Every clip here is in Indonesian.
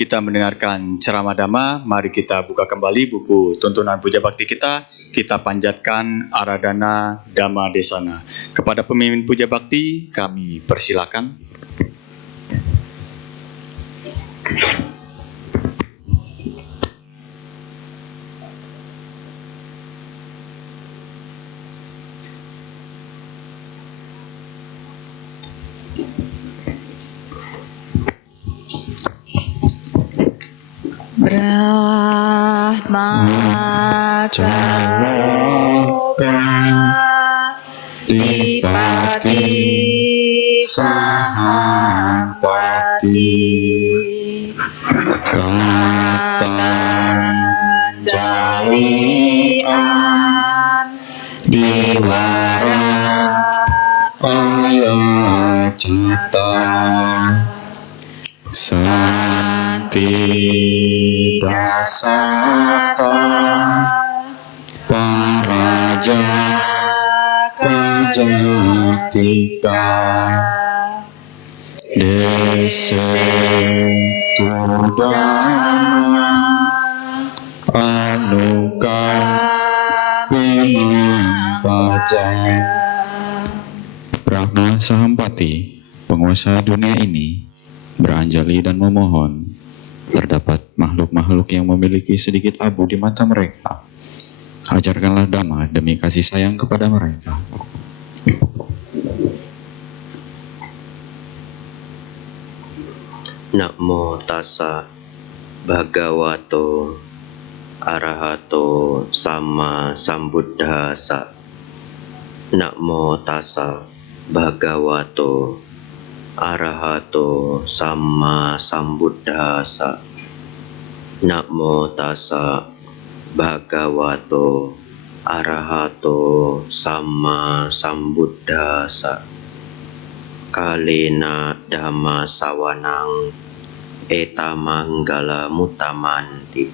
kita mendengarkan ceramah Dhamma. Mari kita buka kembali buku tuntunan puja bakti kita. Kita panjatkan Aradhana Dhamma Desana. Kepada pemimpin puja bakti, kami persilakan. Brahmacaloka Dipati Sahampati Katanjalian Diwara Ayacita Santi Dasata Paraja Kajatika Desetudama Anuka Bimapajaya. Brahma Sahampati, penguasa dunia ini, beranjali dan memohon, terdapat makhluk-makhluk yang memiliki sedikit abu di mata mereka. Ajarkanlah Dhamma demi kasih sayang kepada mereka. Namo tassa bhagavato arahato sama sambuddhassa. Namo tassa bhagavato arahato sama sambuddhassa. Namo tassa bhagavato arahato sama sambuddhassa. Kalena dhamma sawanang etamanggala mutamanti.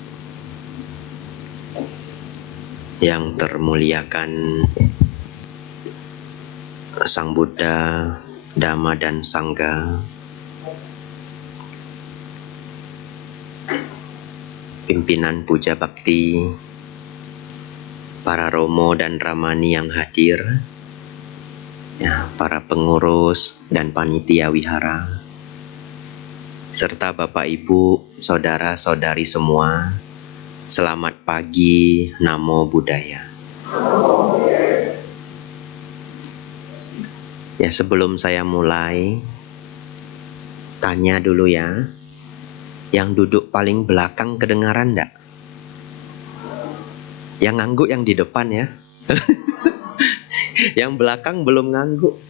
Yang termuliakan Sang Buddha, Dhamma dan Sangha, pimpinan puja bakti, para romo dan ramani yang hadir, ya, para pengurus dan panitia wihara, serta Bapak Ibu, saudara-saudari semua, selamat pagi, Namo Buddhaya. Ya, sebelum saya mulai, tanya dulu ya, yang duduk paling belakang kedengaran enggak? Yang ngangguk yang di depan ya. Yang belakang belum ngangguk.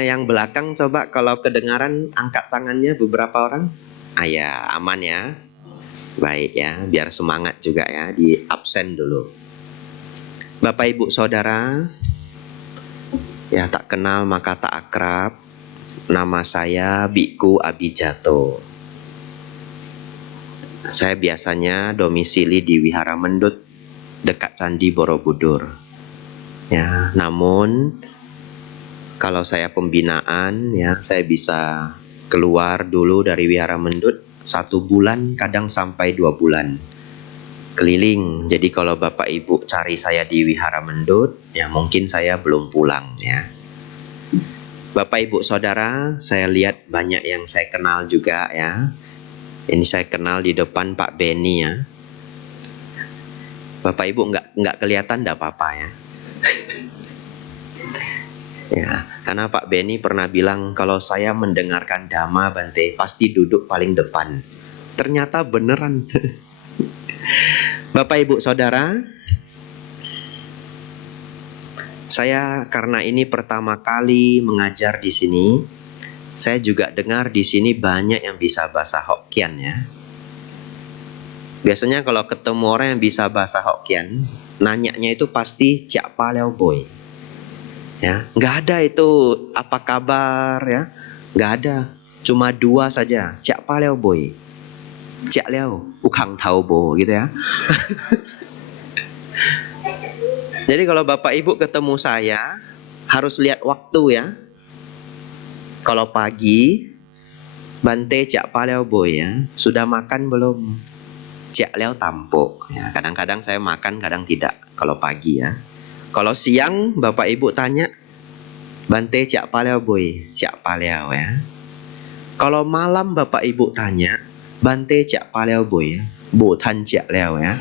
Yang belakang coba kalau kedengaran angkat tangannya beberapa orang. Ya, aman ya. Baik ya, biar semangat juga ya, di absen dulu. Bapak Ibu Saudara, ya tak kenal maka tak akrab. Nama saya Biku Abijato. Saya biasanya domisili di Wihara Mendut dekat Candi Borobudur. Ya, namun kalau saya pembinaan ya, saya bisa keluar dulu dari Wihara Mendut 1 bulan, kadang sampai 2 bulan keliling. Jadi kalau Bapak Ibu cari saya di Wihara Mendut, ya mungkin saya belum pulang ya. Bapak Ibu Saudara, saya lihat banyak yang saya kenal juga ya. Ini saya kenal di depan Pak Beni ya. Bapak Ibu nggak kelihatan, nggak apa-apa ya. Ya, karena Pak Beni pernah bilang kalau saya mendengarkan Dhamma Bante pasti duduk paling depan. Ternyata beneran. Bapak Ibu Saudara, saya karena ini pertama kali mengajar di sini, saya juga dengar di sini banyak yang bisa bahasa Hokkien ya. Biasanya kalau ketemu orang yang bisa bahasa Hokkien, nanyanya itu pasti Cak Pa Leo Boy. Ya, nggak ada itu apa kabar ya, nggak ada. Cuma 2 saja, Cak Pa Leo Boy, Cak Leo, Ukang Tau Bo gitu ya. Jadi kalau Bapak Ibu ketemu saya harus lihat waktu ya. Kalau pagi Bante Ciak Paleo Boy ya, sudah makan belum? Ciak Leo tampuk. Ya, kadang-kadang saya makan, kadang tidak. Kalau pagi ya. Kalau siang Bapak Ibu tanya, Bante Ciak Paleo Boy, Ciak Paleo ya. Kalau malam Bapak Ibu tanya, Bante Ciak Paleo Boy ya, Bu Tan Ciak Leo ya.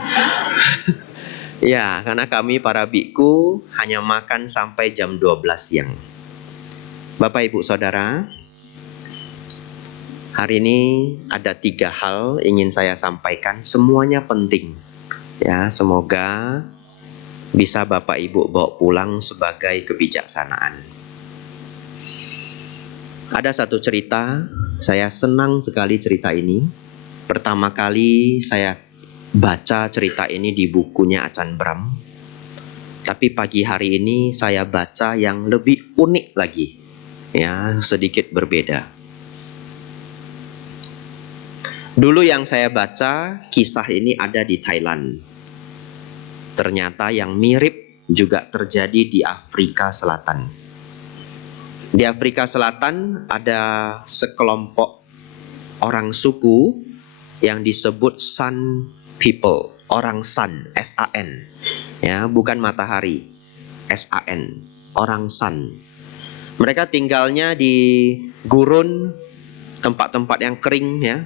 Ya, karena kami para biku hanya makan sampai jam 12 siang. Bapak Ibu Saudara, hari ini ada 3 hal ingin saya sampaikan, semuanya penting. Ya, semoga bisa Bapak Ibu bawa pulang sebagai kebijaksanaan. Ada satu cerita, saya senang sekali cerita ini. Pertama kali saya baca cerita ini di bukunya Acan Bram. Tapi pagi hari ini saya baca yang lebih unik lagi. Ya, sedikit berbeda. Dulu yang saya baca, kisah ini ada di Thailand. Ternyata yang mirip juga terjadi di Afrika Selatan. Di Afrika Selatan ada sekelompok orang suku yang disebut San People, orang San, S-A-N. Ya, bukan matahari, S-A-N, orang San. Mereka tinggalnya di gurun, tempat-tempat yang kering ya.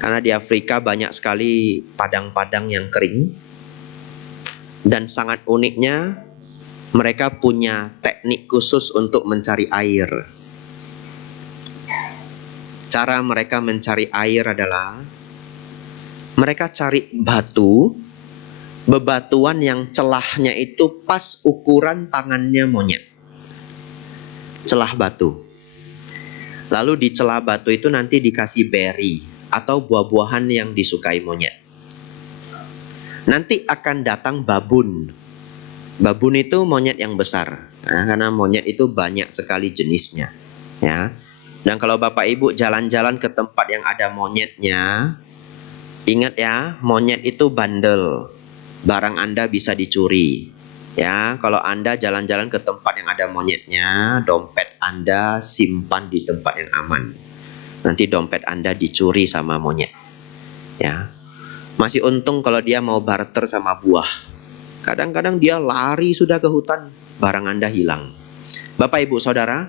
Karena di Afrika banyak sekali padang-padang yang kering. Dan sangat uniknya, mereka punya teknik khusus untuk mencari air. Cara mereka mencari air adalah mereka cari batu, bebatuan yang celahnya itu pas ukuran tangannya monyet. Celah batu. Lalu di celah batu itu nanti dikasih berry atau buah-buahan yang disukai monyet. Nanti akan datang babun. Babun itu monyet yang besar. Nah, karena monyet itu banyak sekali jenisnya. Ya. Dan kalau Bapak Ibu jalan-jalan ke tempat yang ada monyetnya, ingat ya, monyet itu bandel. Barang Anda bisa dicuri. Ya, kalau Anda jalan-jalan ke tempat yang ada monyetnya, dompet Anda simpan di tempat yang aman. Nanti dompet Anda dicuri sama monyet. Ya. Masih untung kalau dia mau barter sama buah. Kadang-kadang dia lari sudah ke hutan, barang Anda hilang. Bapak Ibu Saudara,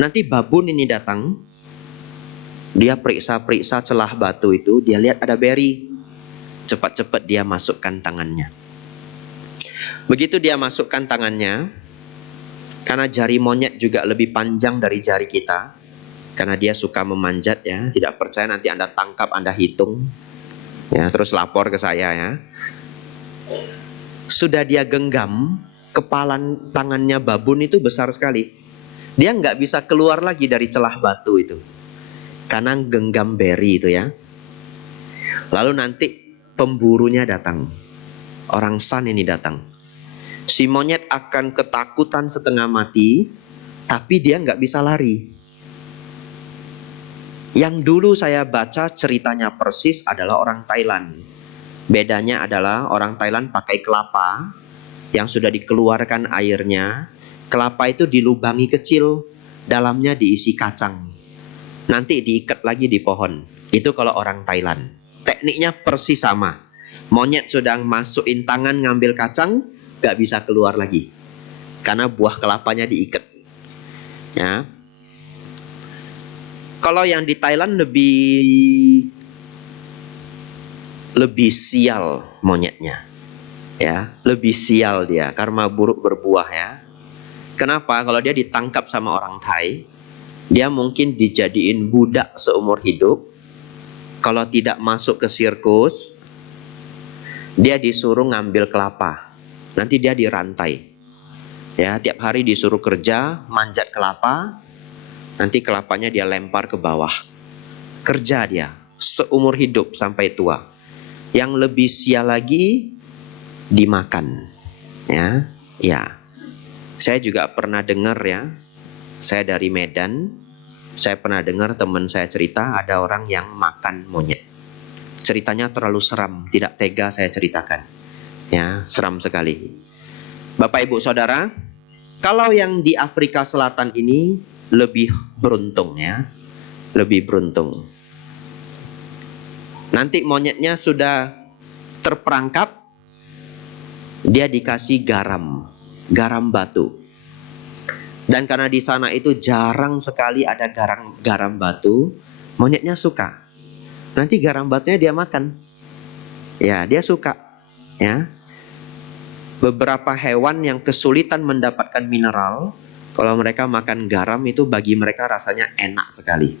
nanti babun ini datang, dia periksa-periksa celah batu itu, dia lihat ada berry. Cepat-cepat dia masukkan tangannya. Begitu dia masukkan tangannya, karena jari monyet juga lebih panjang dari jari kita, karena dia suka memanjat ya, tidak percaya nanti Anda tangkap, Anda hitung, ya, terus lapor ke saya ya. Sudah dia genggam, kepalan tangannya babun itu besar sekali. Dia nggak bisa keluar lagi dari celah batu itu, karena genggam berry itu ya. Lalu nanti pemburunya datang, orang San ini datang. Si monyet akan ketakutan setengah mati, tapi dia nggak bisa lari. Yang dulu saya baca ceritanya persis adalah orang Thailand. Bedanya adalah orang Thailand pakai kelapa yang sudah dikeluarkan airnya. Kelapa itu dilubangi kecil, dalamnya diisi kacang. Nanti diikat lagi di pohon. Itu kalau orang Thailand. Tekniknya persis sama. Monyet sudah masukin tangan ngambil kacang, gak bisa keluar lagi karena buah kelapanya diikat. Ya. Kalau yang di Thailand lebih sial monyetnya. Ya, lebih sial dia, karma buruk berbuah ya. Kenapa? Kalau dia ditangkap sama orang Thai, dia mungkin dijadiin budak seumur hidup. Kalau tidak masuk ke sirkus, dia disuruh ngambil kelapa. Nanti dia dirantai. Ya, tiap hari disuruh kerja, manjat kelapa. Nanti kelapanya dia lempar ke bawah. Kerja dia seumur hidup sampai tua. Yang lebih sial lagi dimakan. Ya, ya. Saya juga pernah dengar ya. Saya dari Medan. Saya pernah dengar teman saya cerita ada orang yang makan monyet. Ceritanya terlalu seram, tidak tega saya ceritakan. Ya, seram sekali. Bapak Ibu Saudara, kalau yang di Afrika Selatan ini lebih beruntung ya. lebih beruntung. Nanti monyetnya sudah terperangkap, dia dikasih garam batu. Dan karena di sana itu jarang sekali ada garam batu, monyetnya suka. Nanti garam batunya dia makan. Ya, dia suka. Ya. Beberapa hewan yang kesulitan mendapatkan mineral, kalau mereka makan garam itu bagi mereka rasanya enak sekali.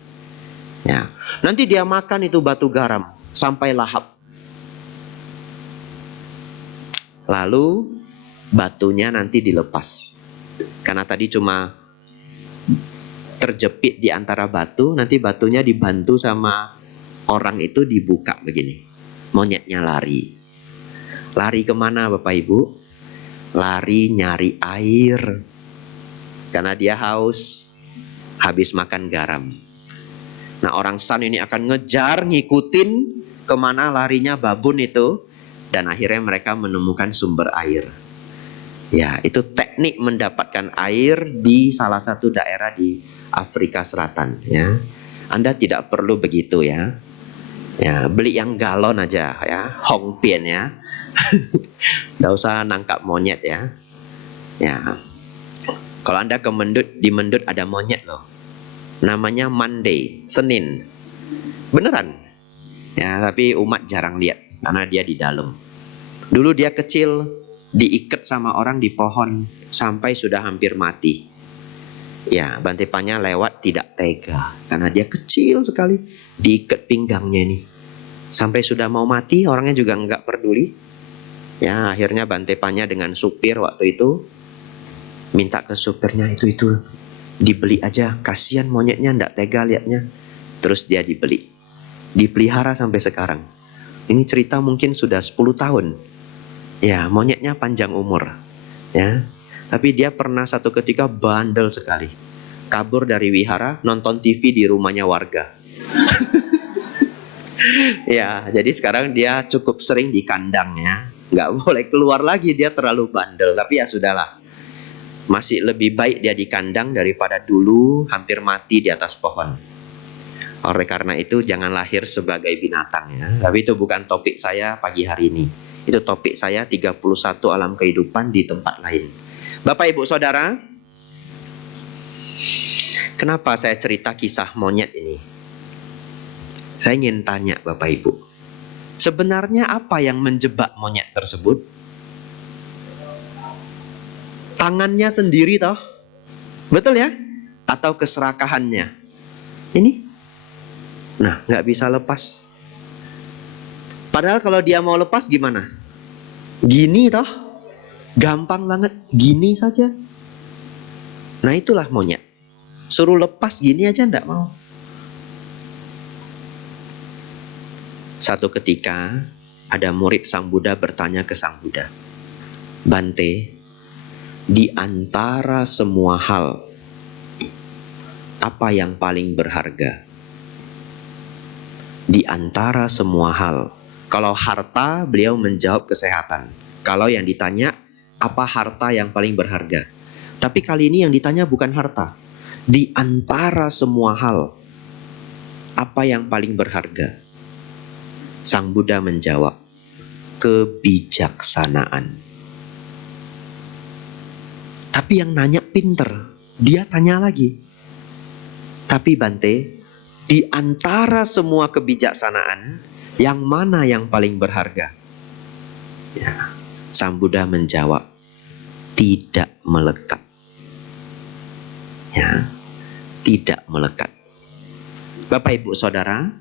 Ya. Nanti dia makan itu batu garam sampai lahap. Lalu batunya nanti dilepas. Karena tadi cuma terjepit di antara batu, nanti batunya dibantu sama orang itu dibuka begini. Monyetnya lari. Lari kemana Bapak Ibu? Lari nyari air. Karena dia haus, habis makan garam. Nah, orang San ini akan ngejar, ngikutin kemana larinya babun itu. Dan akhirnya mereka menemukan sumber air. Ya, itu teknik mendapatkan air di salah satu daerah di Afrika Selatan. Ya, Anda tidak perlu begitu ya. Ya, beli yang galon aja ya, hongpian ya. Nggak usah nangkap monyet ya. Ya, kalau Anda ke Mendut, di Mendut ada monyet loh. Namanya Monday, Senin. Beneran. Ya, tapi umat jarang lihat karena dia di dalam. Dulu dia kecil, diikat sama orang di pohon sampai sudah hampir mati. Ya, Bante Panya lewat tidak tega karena dia kecil sekali, diikat pinggangnya ini. Sampai sudah mau mati, orangnya juga enggak peduli. Ya, akhirnya Bante Panya dengan supir waktu itu minta ke supirnya itu dibeli aja, kasihan monyetnya enggak tega liatnya. Terus dia dipelihara sampai sekarang. Ini cerita mungkin sudah 10 tahun. Ya, monyetnya panjang umur. Ya, tapi dia pernah satu ketika bandel sekali. Kabur dari wihara, nonton TV di rumahnya warga. Ya, jadi sekarang dia cukup sering di kandang ya. Nggak boleh keluar lagi, dia terlalu bandel. Tapi ya sudahlah. Masih lebih baik dia di kandang daripada dulu hampir mati di atas pohon. Oleh karena itu jangan lahir sebagai binatang ya. Tapi itu bukan topik saya pagi hari ini. Itu topik saya 31 alam kehidupan di tempat lain. Bapak Ibu Saudara, kenapa saya cerita kisah monyet ini? Saya ingin tanya Bapak Ibu, sebenarnya apa yang menjebak monyet tersebut? Tangannya sendiri toh? Betul ya? Atau keserakahannya? Ini? Nah, nggak bisa lepas. Padahal kalau dia mau lepas gimana? Gini toh? Gampang banget, gini saja. Nah, itulah monyet. Suruh lepas gini aja enggak mau. Satu ketika ada murid Sang Buddha bertanya ke Sang Buddha, Bante, di antara semua hal, apa yang paling berharga? Di antara semua hal. Kalau harta, beliau menjawab kesehatan. Kalau yang ditanya, apa harta yang paling berharga? Tapi kali ini yang ditanya bukan harta. Di antara semua hal, apa yang paling berharga? Sang Buddha menjawab, kebijaksanaan. Tapi yang nanya pinter, dia tanya lagi. Tapi Bante, di antara semua kebijaksanaan, yang mana yang paling berharga? Ya, Sang Buddha menjawab, tidak melekat. Ya, tidak melekat. Bapak Ibu Saudara,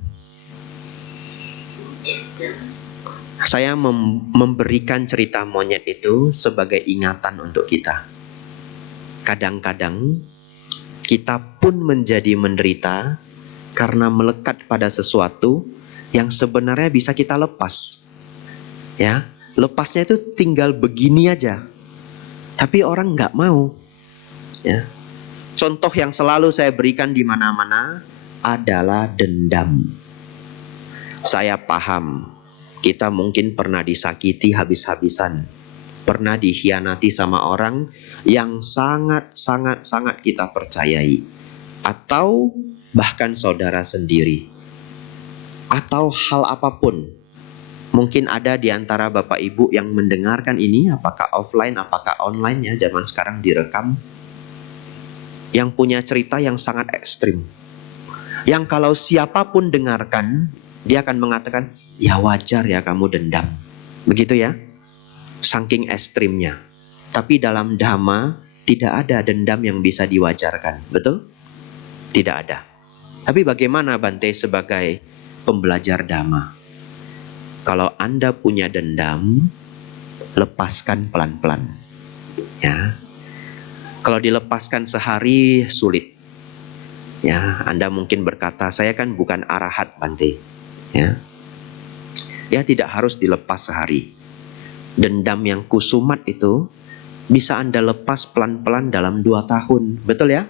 saya memberikan cerita monyet itu sebagai ingatan untuk kita. Kadang-kadang kita pun menjadi menderita karena melekat pada sesuatu yang sebenarnya bisa kita lepas. Ya, lepasnya itu tinggal begini aja. Tapi orang nggak mau. Ya. Contoh yang selalu saya berikan di mana-mana adalah dendam. Saya paham, kita mungkin pernah disakiti habis-habisan. Pernah dikhianati sama orang yang sangat kita percayai. Atau bahkan saudara sendiri, atau hal apapun. Mungkin ada di antara Bapak Ibu yang mendengarkan ini, apakah offline, apakah online ya, zaman sekarang direkam, yang punya cerita yang sangat ekstrim. Yang kalau siapapun dengarkan, dia akan mengatakan, ya wajar ya kamu dendam. Begitu ya, saking ekstrimnya. Tapi dalam Dhamma, tidak ada dendam yang bisa diwajarkan. Betul? Tidak ada. Tapi bagaimana Bante sebagai pembelajar Dhamma? Kalau Anda punya dendam, lepaskan pelan-pelan. Ya. Kalau dilepaskan sehari sulit. Ya, Anda mungkin berkata, saya kan bukan arahat Bante. Ya. Ya, tidak harus dilepas sehari. Dendam yang kusumat itu bisa Anda lepas pelan-pelan dalam 2 tahun. Betul ya?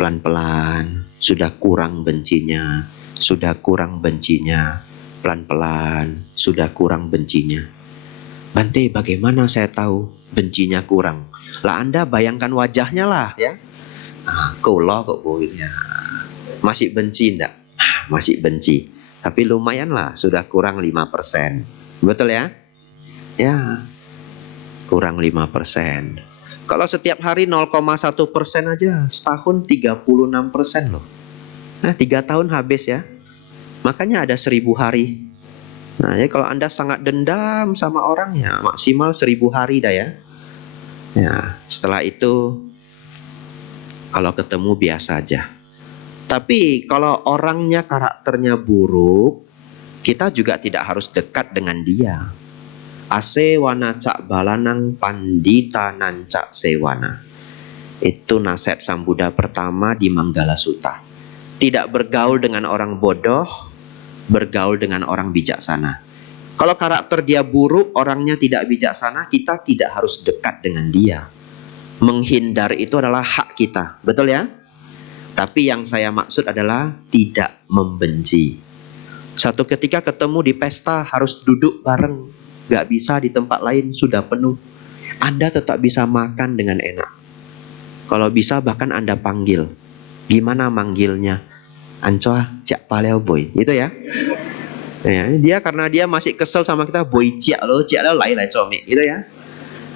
Pelan-pelan, sudah kurang bencinya, sudah kurang bencinya. Pelan-pelan, sudah kurang bencinya. Bante, bagaimana saya tahu bencinya kurang? Lah Anda bayangkan wajahnya lah ya. Kula kok ya. Masih benci enggak? Masih benci. Tapi lumayan lah, sudah kurang 5%. Betul ya? Ya, kurang 5%. Kalau setiap hari 0,1% aja, setahun 36% loh. Nah, 3 tahun habis ya. Makanya ada 1000 hari. Nah, ya kalau Anda sangat dendam sama orang ya, maksimal 1000 hari dah ya. Ya, setelah itu kalau ketemu biasa aja. Tapi kalau orangnya karakternya buruk, kita juga tidak harus dekat dengan dia. Asewana cak balanang pandita nancak sewana. Itu nasihat Sang Buddha pertama di Manggala Sutta. Tidak bergaul dengan orang bodoh, bergaul dengan orang bijaksana. Kalau karakter dia buruk, orangnya tidak bijaksana, kita tidak harus dekat dengan dia. Menghindar itu adalah hak kita, betul ya? Tapi yang saya maksud adalah tidak membenci. Satu ketika ketemu di pesta harus duduk bareng, gak bisa di tempat lain, sudah penuh. Anda tetap bisa makan dengan enak. Kalau bisa bahkan Anda panggil. Gimana manggilnya? Ancoa cak paleo boy, gitu ya. Ya, dia karena dia masih kesel sama kita, boy cak lo lain comik, gitu ya.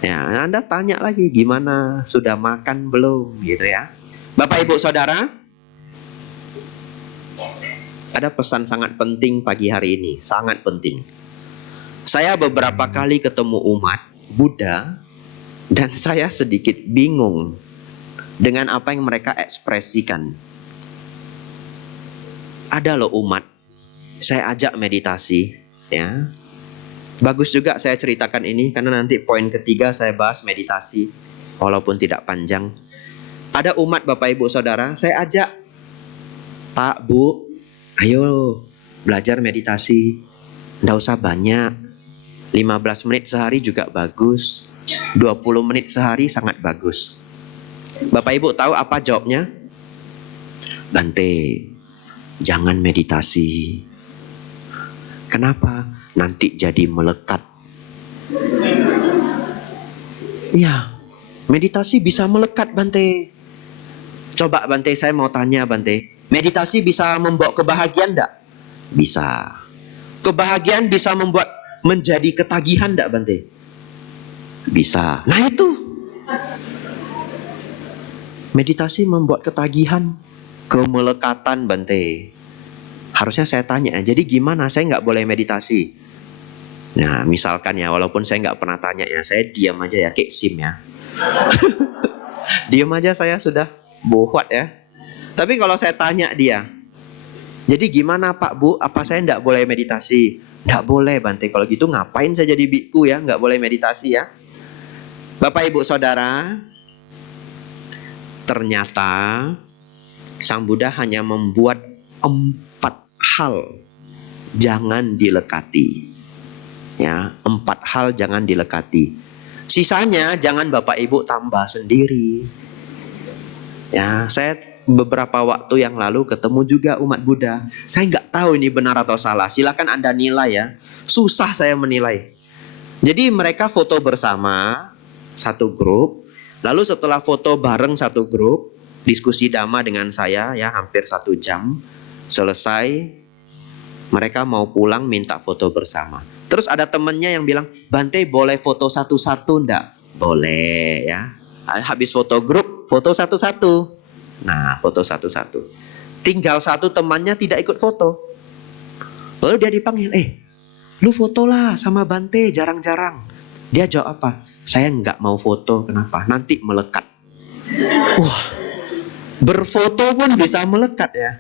Ya, Anda tanya lagi, gimana? Sudah makan belum? Gitu ya. Bapak Ibu Saudara, ada pesan sangat penting pagi hari ini, sangat penting. Saya beberapa kali ketemu umat Buddha dan saya sedikit bingung dengan apa yang mereka ekspresikan. Ada loh umat, saya ajak meditasi, ya. Bagus juga saya ceritakan ini karena nanti poin ketiga saya bahas meditasi, walaupun tidak panjang. Ada umat Bapak Ibu Saudara, saya ajak, Pak, Bu, ayo belajar meditasi. Nggak usah banyak, 15 menit sehari juga bagus, 20 menit sehari sangat bagus. Bapak Ibu tahu apa jawabnya? Bante, jangan meditasi. Kenapa? Nanti jadi melekat. Ya, meditasi bisa melekat Bante. Coba Bante, saya mau tanya Bante, meditasi bisa membawa kebahagiaan enggak? Bisa. Kebahagiaan bisa membuat menjadi ketagihan enggak Bante? Bisa. Nah itu, meditasi membuat ketagihan, kemelekatan Bante. Harusnya saya tanya, jadi gimana? Saya nggak boleh meditasi. Nah, misalkan ya, walaupun saya nggak pernah tanya ya, saya diam aja ya, kayak SIM ya. Diam aja saya sudah bohwat ya. Tapi kalau saya tanya dia, jadi gimana Pak Bu? Apa saya nggak boleh meditasi? Nggak boleh Bante. Kalau gitu ngapain saya jadi biku ya? Nggak boleh meditasi ya. Bapak Ibu Saudara, ternyata Sang Buddha hanya membuat 4 hal jangan dilekati. Ya, 4 hal jangan dilekati. Sisanya jangan Bapak Ibu tambah sendiri. Ya, saya beberapa waktu yang lalu ketemu juga umat Buddha. Saya nggak tahu ini benar atau salah. Silakan Anda nilai ya. Susah saya menilai. Jadi mereka foto bersama satu grup. Lalu setelah foto bareng satu grup, diskusi dhamma dengan saya ya hampir 1 jam. Selesai, mereka mau pulang minta foto bersama. Terus ada temennya yang bilang, Bante boleh foto satu-satu ndak? Boleh ya. Habis foto grup, foto satu-satu. Nah, foto satu-satu. Tinggal satu temannya tidak ikut foto. Lalu dia dipanggil, lu fotolah sama Bante jarang-jarang. Dia jawab apa? Saya nggak mau foto, kenapa? Nanti melekat. Wah, berfoto pun bisa melekat ya.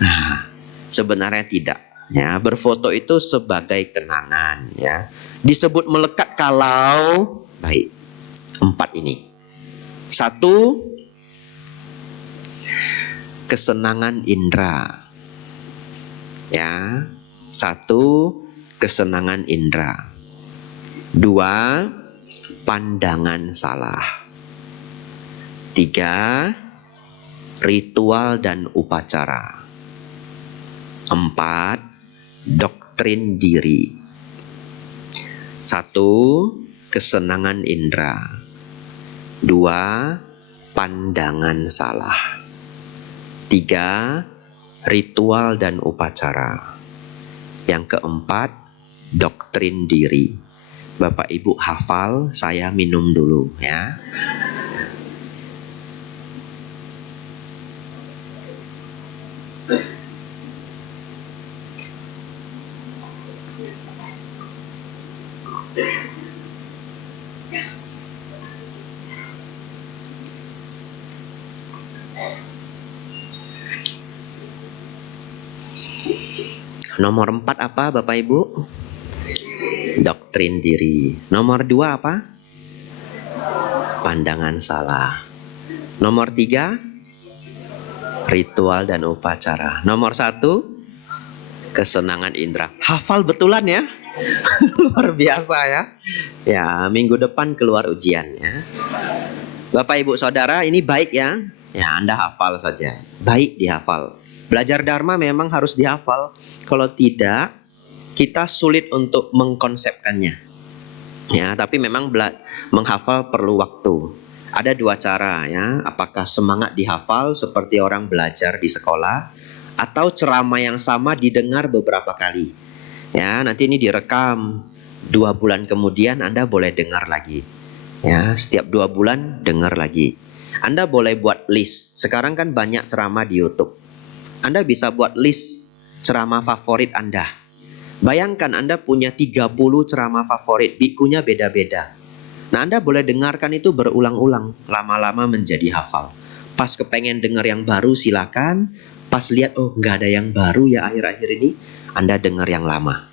Nah, sebenarnya tidak. Ya, berfoto itu sebagai kenangan ya. Disebut melekat kalau baik. 4 ini. 1, kesenangan indera. Ya. 1, kesenangan indera. 2, pandangan salah. 3, ritual dan upacara. 4, doktrin diri. 1, kesenangan indera. 2, pandangan salah. 3, ritual dan upacara. Yang keempat, doktrin diri. Bapak Ibu hafal, saya minum dulu ya. Nomor 4 apa Bapak Ibu? Doktrin diri. Nomor 2 apa? Pandangan salah. Nomor 3, ritual dan upacara. Nomor 1, kesenangan indera. Hafal betulan ya? Luar biasa ya. Ya, minggu depan keluar ujian ya. Bapak Ibu Saudara, ini baik ya. Ya, Anda hafal saja. Baik dihafal. Belajar Dharma memang harus dihafal. Kalau tidak, kita sulit untuk mengkonsepkannya. Ya, tapi memang menghafal perlu waktu. Ada 2 cara ya. Apakah semangat dihafal seperti orang belajar di sekolah, atau ceramah yang sama didengar beberapa kali. Ya, nanti ini direkam. 2 bulan kemudian Anda boleh dengar lagi. Ya, setiap 2 bulan dengar lagi. Anda boleh buat list. Sekarang kan banyak ceramah di YouTube. Anda bisa buat list ceramah favorit Anda. Bayangkan Anda punya 30 ceramah favorit, bikunya beda-beda. Nah, Anda boleh dengarkan itu berulang-ulang, lama-lama menjadi hafal. Pas kepengen dengar yang baru silakan. Pas lihat, oh nggak ada yang baru ya akhir-akhir ini, Anda dengar yang lama.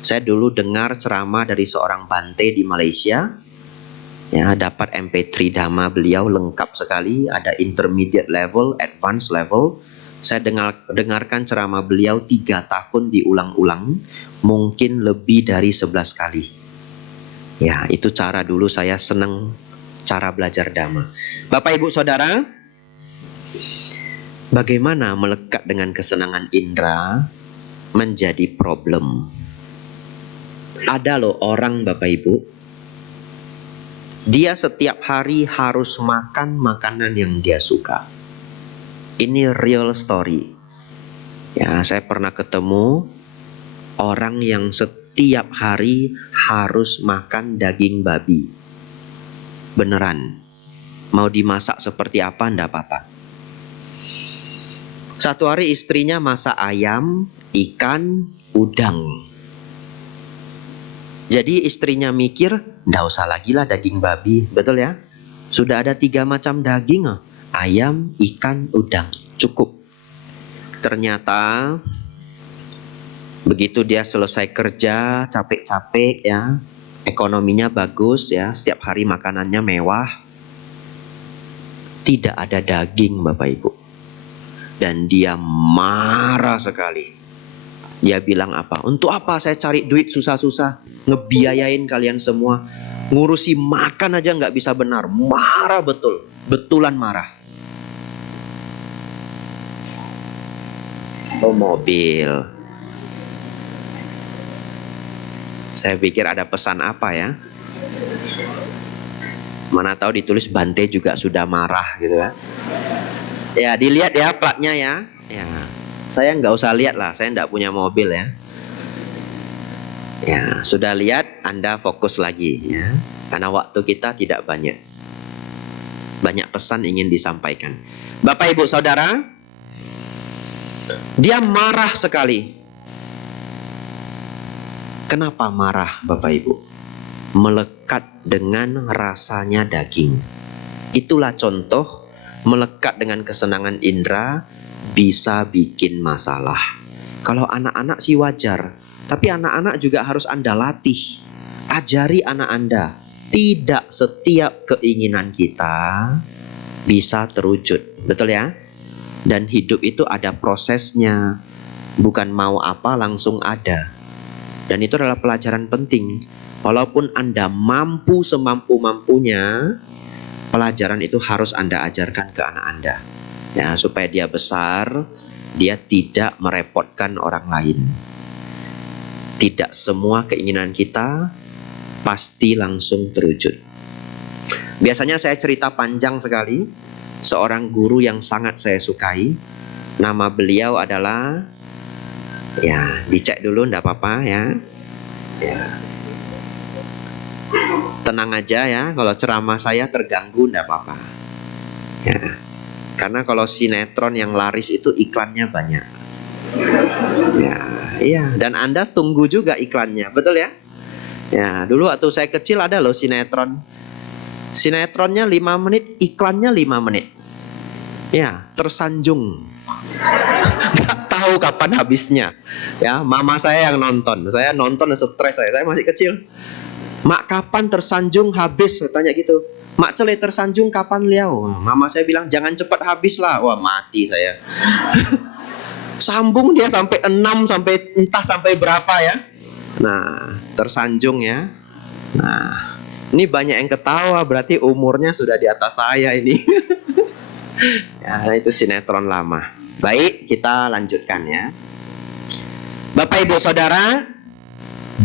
Saya dulu dengar ceramah dari seorang Bante di Malaysia. Ya, dapat MP3 Dhamma beliau lengkap sekali, ada intermediate level, advanced level. Saya dengarkan ceramah beliau 3 tahun diulang-ulang, mungkin lebih dari 11 kali. Ya, itu cara dulu saya senang cara belajar Dhamma. Bapak Ibu Saudara, bagaimana melekat dengan kesenangan indera menjadi problem. Ada loh orang Bapak Ibu, dia setiap hari harus makan makanan yang dia suka. Ini real story. Ya, saya pernah ketemu orang yang setiap hari harus makan daging babi. Beneran. Mau dimasak seperti apa enggak apa-apa. Satu hari istrinya masak ayam, ikan, udang. Jadi istrinya mikir, enggak usah lagi lah daging babi. Betul ya? Sudah ada 3 macam daging. Ayam, ikan, udang. Cukup. Ternyata begitu dia selesai kerja, capek-capek ya, ekonominya bagus ya, setiap hari makanannya mewah, tidak ada daging Bapak Ibu. Dan dia marah sekali. Dia bilang apa? Untuk apa saya cari duit susah-susah, ngebiayain kalian semua, ngurusi makan aja nggak bisa benar. Marah betul, betulan marah. Oh, mobil. Saya pikir ada pesan apa ya? Mana tahu ditulis Bante juga sudah marah gitu ya. Ya, dilihat ya platnya ya. Ya, saya nggak usah lihat lah, saya nggak punya mobil ya. Ya, sudah lihat, Anda fokus lagi ya. Karena waktu kita tidak banyak. Banyak pesan ingin disampaikan. Bapak Ibu Saudara, dia marah sekali. Kenapa marah Bapak Ibu? Melekat dengan rasanya daging. Itulah contoh melekat dengan kesenangan indera bisa bikin masalah. Kalau anak-anak sih wajar, tapi anak-anak juga harus Anda latih. Ajari anak Anda, tidak setiap keinginan kita bisa terwujud. Betul ya? Dan hidup itu ada prosesnya. Bukan mau apa langsung ada. Dan itu adalah pelajaran penting. Walaupun Anda mampu semampu-mampunya, pelajaran itu harus Anda ajarkan ke anak Anda. Ya, supaya dia besar, dia tidak merepotkan orang lain. Tidak semua keinginan kita pasti langsung terwujud. Biasanya saya cerita panjang sekali. Seorang guru yang sangat saya sukai. Nama beliau adalah, ya dicek dulu enggak apa-apa ya. Ya. Tenang aja ya, kalau ceramah saya terganggu enggak apa-apa. Ya. Karena kalau sinetron yang laris itu iklannya banyak. Ya, iya. Dan Anda tunggu juga iklannya, betul ya? Ya, dulu waktu saya kecil ada loh sinetron. Sinetronnya 5 menit, iklannya 5 menit. Ya, tersanjung. Gak tahu kapan habisnya. Ya, mama saya yang nonton. Saya nonton stres saya masih kecil. Mak, kapan tersanjung habis? Saya tanya gitu. Mak Cele, tersanjung kapan liau? Mama saya bilang jangan cepat habis lah. Wah, mati saya. Sambung dia sampai 6, sampai entah sampai berapa ya. Nah, tersanjung ya. Nah, ini banyak yang ketawa, berarti umurnya sudah di atas saya ini. Ya, itu sinetron lama. Baik, kita lanjutkan ya. Bapak Ibu Saudara,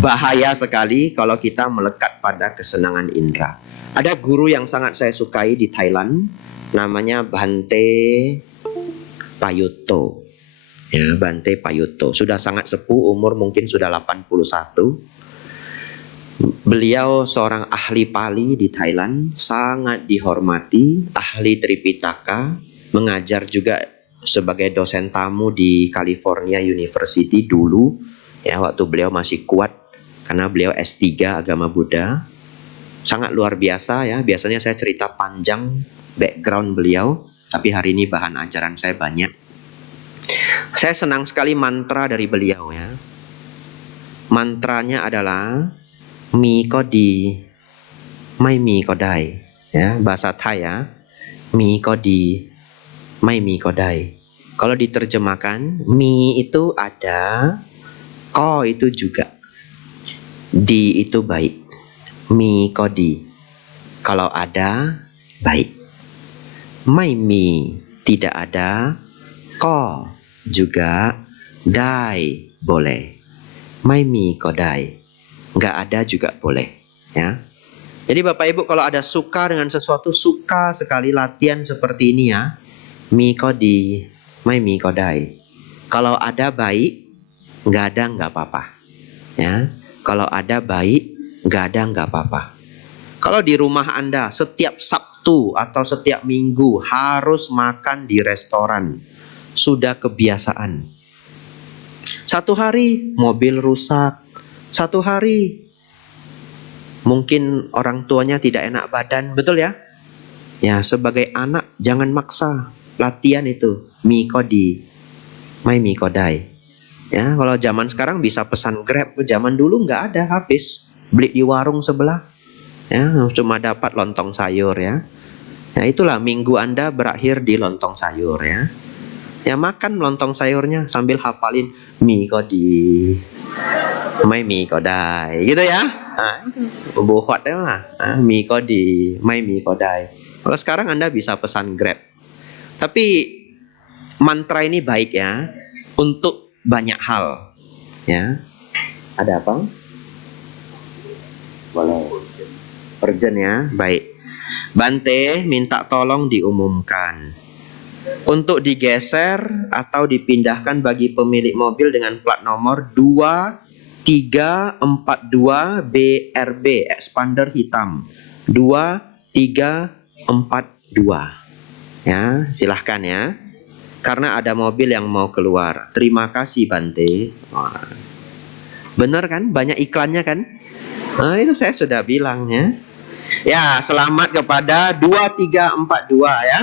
bahaya sekali kalau kita melekat pada kesenangan indera. Ada guru yang sangat saya sukai di Thailand, namanya Bhante Payutto. Ya, Bhante Payutto. Sudah sangat sepuh, umur mungkin sudah 81. Beliau seorang ahli Pali di Thailand, sangat dihormati, ahli Tripitaka, mengajar juga sebagai dosen tamu di California University dulu, ya waktu beliau masih kuat karena beliau S3 agama Buddha. Sangat luar biasa ya. Biasanya saya cerita panjang background beliau, tapi hari ini bahan ajaran saya banyak. Saya senang sekali mantra dari beliau ya. Mantranya adalah mi ko di, mai mi ko dai. Ya, bahasa Thai ya. Mi ko di, mai mi ko dai. Kalau diterjemahkan, mi itu ada, ko itu juga, di itu baik. Mi ko di, kalau ada, baik. Mai mi, tidak ada, ko juga, dai, boleh. Mai mi ko dai, nggak ada juga boleh ya. Jadi Bapak Ibu kalau ada suka dengan sesuatu, suka sekali latihan seperti ini ya. Mi ko di, mai mi ko dai. Kalau ada baik, nggak ada nggak apa-apa ya. Kalau ada baik, nggak ada nggak apa-apa. Kalau di rumah Anda setiap Sabtu atau setiap Minggu harus makan di restoran, sudah kebiasaan. Satu hari mobil rusak, satu hari mungkin orang tuanya tidak enak badan, betul ya? Ya, sebagai anak jangan maksa. Latihan itu mi ko di, mai mi ko dai. Ya, kalau zaman sekarang bisa pesan Grab, zaman dulu nggak ada, habis beli di warung sebelah. Ya, cuma dapat lontong sayur ya. Ya, itulah minggu Anda berakhir di lontong sayur ya. Ya, makan lontong sayurnya sambil hafalin mi ko di, mai mi ko dai, gitu ya. Buat ya lah. Mi ko di, mai mi ko dai. Kalau sekarang Anda bisa pesan Grab. Tapi mantra ini baik ya untuk banyak hal. Ya. Ada apa? Boleh. Urgent ya. Baik. Bante minta tolong diumumkan. untuk digeser atau dipindahkan bagi pemilik mobil dengan plat nomor 2342 BRB expander hitam 2342. Ya, silahkan ya. Karena ada mobil yang mau keluar. Terima kasih Bante. Wah. Bener kan? Banyak iklannya kan? Nah, itu saya sudah bilang ya. Ya, selamat kepada 2342 ya.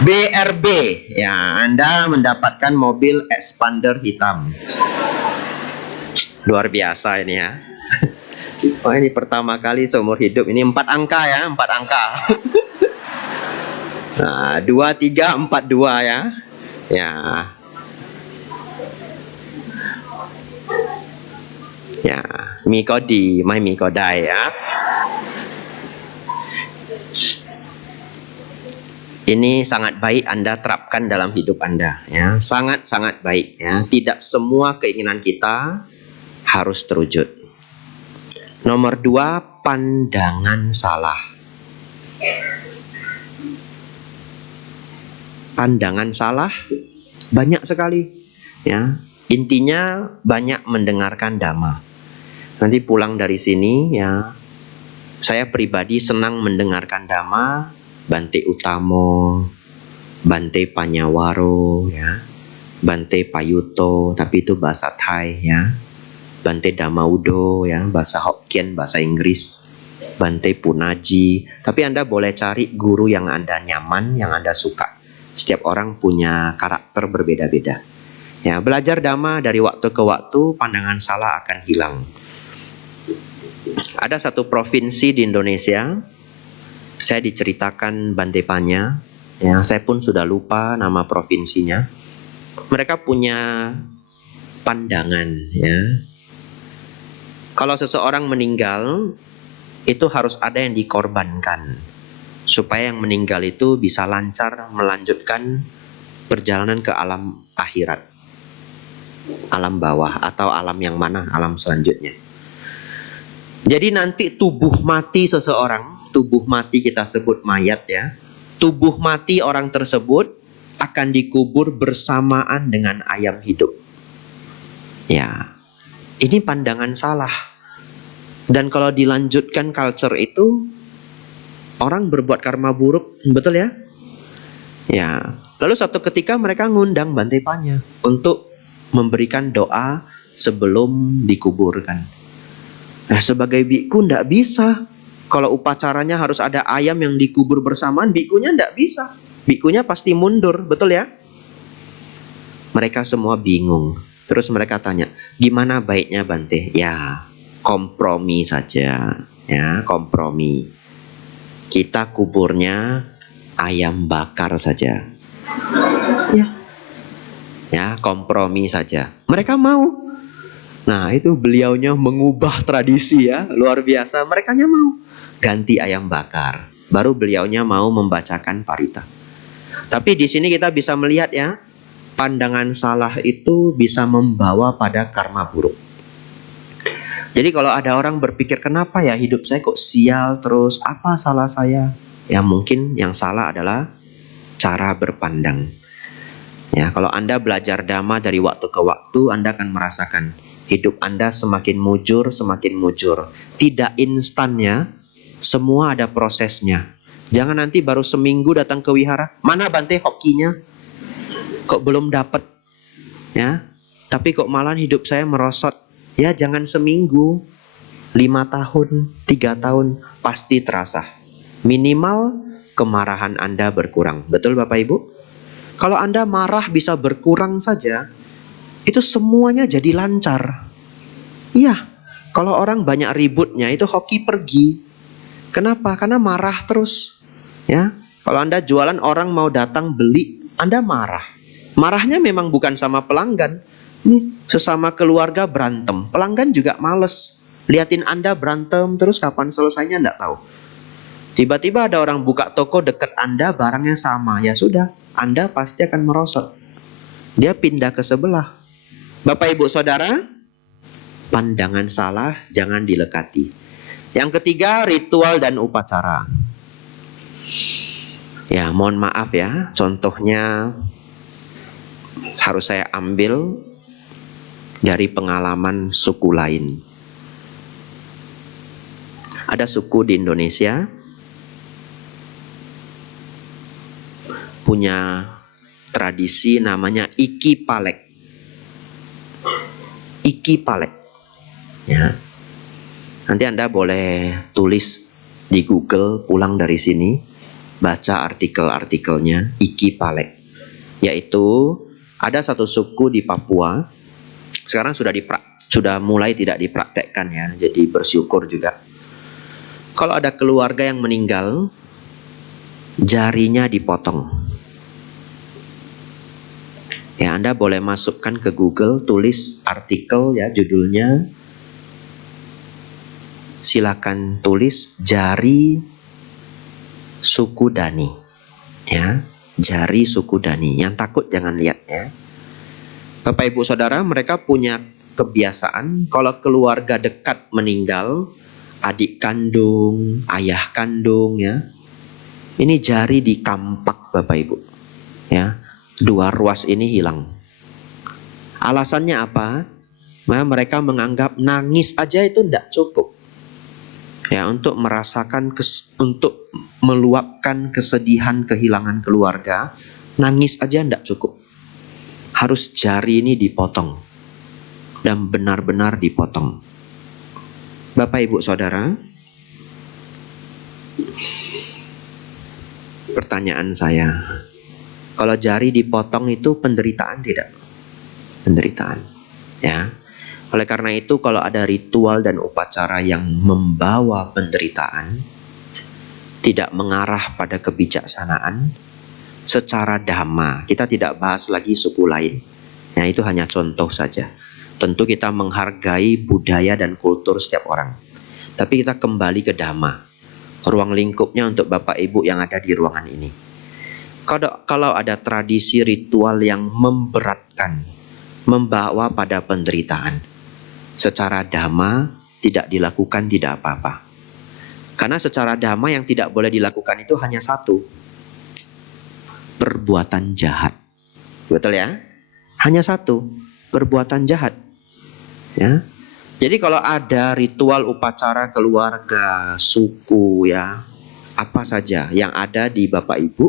BRB. Ya, Anda mendapatkan mobil expander hitam. Luar biasa ini ya. Oh, ini pertama kali seumur hidup. Ini 4 angka ya, 4 angka. Nah, 2342 ya. Ya. Ya, มีก็ดีไม่มีก็ได้ya. Ini sangat baik Anda terapkan dalam hidup Anda ya. Sangat-sangat baik ya. Tidak semua keinginan kita harus terwujud. Nomor 2, pandangan salah. Pandangan salah banyak sekali ya. Intinya banyak mendengarkan dhamma. Nanti pulang dari sini ya, saya pribadi senang mendengarkan dhamma. Bante Utamo, Bante Panyawaro ya, Bante Payuto, tapi itu bahasa Thai ya. Bante Damaudo ya, bahasa Hokkien, bahasa Inggris. Bante Punaji. Tapi Anda boleh cari guru yang Anda nyaman, yang Anda suka. Setiap orang punya karakter berbeda-beda. Ya, belajar dhamma dari waktu ke waktu, pandangan salah akan hilang. Ada satu provinsi di Indonesia, saya diceritakan Bante Panya, ya, saya pun sudah lupa nama provinsinya. Mereka punya pandangan, ya. Kalau seseorang meninggal, itu harus ada yang dikorbankan, supaya yang meninggal itu bisa lancar melanjutkan perjalanan ke alam akhirat, alam bawah, atau alam yang mana, alam selanjutnya. Jadi nanti tubuh mati seseorang, tubuh mati kita sebut mayat ya, tubuh mati orang tersebut akan dikubur bersamaan dengan ayam hidup. Ya, ini pandangan salah. Dan kalau dilanjutkan culture itu, orang berbuat karma buruk, betul ya? Ya, lalu suatu ketika mereka ngundang Bante Panya untuk memberikan doa sebelum dikuburkan. Nah, sebagai biku ndak bisa. Kalau upacaranya harus ada ayam yang dikubur bersamaan, bikunya ndak bisa. Bikunya pasti mundur, betul ya? Mereka semua bingung. Terus mereka tanya, gimana baiknya Bante? Ya, kompromi saja. Ya, kompromi. Kita kuburnya ayam bakar saja. Ya, kompromi saja. Mereka mau. Nah, itu beliaunya mengubah tradisi ya, luar biasa. Merekanya mau ganti ayam bakar. Baru beliaunya mau membacakan parita. Tapi di sini kita bisa melihat ya, pandangan salah itu bisa membawa pada karma buruk. Jadi kalau ada orang berpikir, kenapa ya hidup saya kok sial terus? Apa salah saya? Ya mungkin yang salah adalah cara berpandang. Ya, kalau Anda belajar dhamma dari waktu ke waktu, Anda akan merasakan hidup Anda semakin mujur, semakin mujur. Tidak instan ya, semua ada prosesnya. Jangan nanti baru seminggu datang ke wihara, mana Bante hokinya? Kok belum dapat? Ya, tapi kok malah hidup saya merosot. Ya jangan seminggu, 5 tahun, 3 tahun, pasti terasa. Minimal kemarahan Anda berkurang. Betul Bapak Ibu? Kalau Anda marah bisa berkurang saja, itu semuanya jadi lancar. Iya, kalau orang banyak ributnya itu hoki pergi. Kenapa? Karena marah terus. Ya, kalau Anda jualan orang mau datang beli, Anda marah. Marahnya memang bukan sama pelanggan. Ini sesama keluarga berantem. Pelanggan juga males. Liatin Anda berantem terus kapan selesainya enggak tahu. Tiba-tiba ada orang buka toko dekat Anda, barangnya sama. Ya sudah, Anda pasti akan merosot. Dia pindah ke sebelah. Bapak Ibu Saudara, pandangan salah jangan dilekati. Yang ketiga, ritual dan upacara. Ya, mohon maaf ya, contohnya harus saya ambil dari pengalaman suku lain. Ada suku di Indonesia punya tradisi namanya Iki Palek. Iki Palek. Ya. Nanti Anda boleh tulis di Google pulang dari sini, baca artikel-artikelnya Iki Palek. Yaitu ada satu suku di Papua, sekarang sudah mulai tidak dipraktekkan ya, jadi bersyukur juga. Kalau ada keluarga yang meninggal, jarinya dipotong. Ya, Anda boleh masukkan ke Google, tulis artikel ya, judulnya. Silakan tulis jari suku Dani. Ya, jari suku Dani. Yang takut jangan lihat ya. Bapak Ibu Saudara, mereka punya kebiasaan kalau keluarga dekat meninggal, adik kandung, ayah kandung ya. Ini jari dikampak Bapak Ibu. Ya. Dua ruas ini hilang. Alasannya apa? Nah, mereka menganggap nangis aja itu tidak cukup. Ya, untuk merasakan untuk meluapkan kesedihan kehilangan keluarga, nangis aja tidak cukup. Harus jari ini dipotong. Dan benar-benar dipotong. Bapak Ibu Saudara, pertanyaan saya, kalau jari dipotong itu penderitaan tidak? Penderitaan. Ya. Oleh karena itu kalau ada ritual dan upacara yang membawa penderitaan, tidak mengarah pada kebijaksanaan, secara dhamma, kita tidak bahas lagi suku lain. Ya, itu hanya contoh saja. Tentu kita menghargai budaya dan kultur setiap orang. Tapi kita kembali ke dhamma. Ruang lingkupnya untuk Bapak Ibu yang ada di ruangan ini. Kalau ada tradisi ritual yang memberatkan, membawa pada penderitaan, secara dhamma tidak dilakukan tidak apa-apa. Karena secara dhamma yang tidak boleh dilakukan itu hanya satu, perbuatan jahat. Betul ya? Hanya satu, perbuatan jahat. Ya. Jadi kalau ada ritual upacara keluarga, suku ya, apa saja yang ada di Bapak Ibu,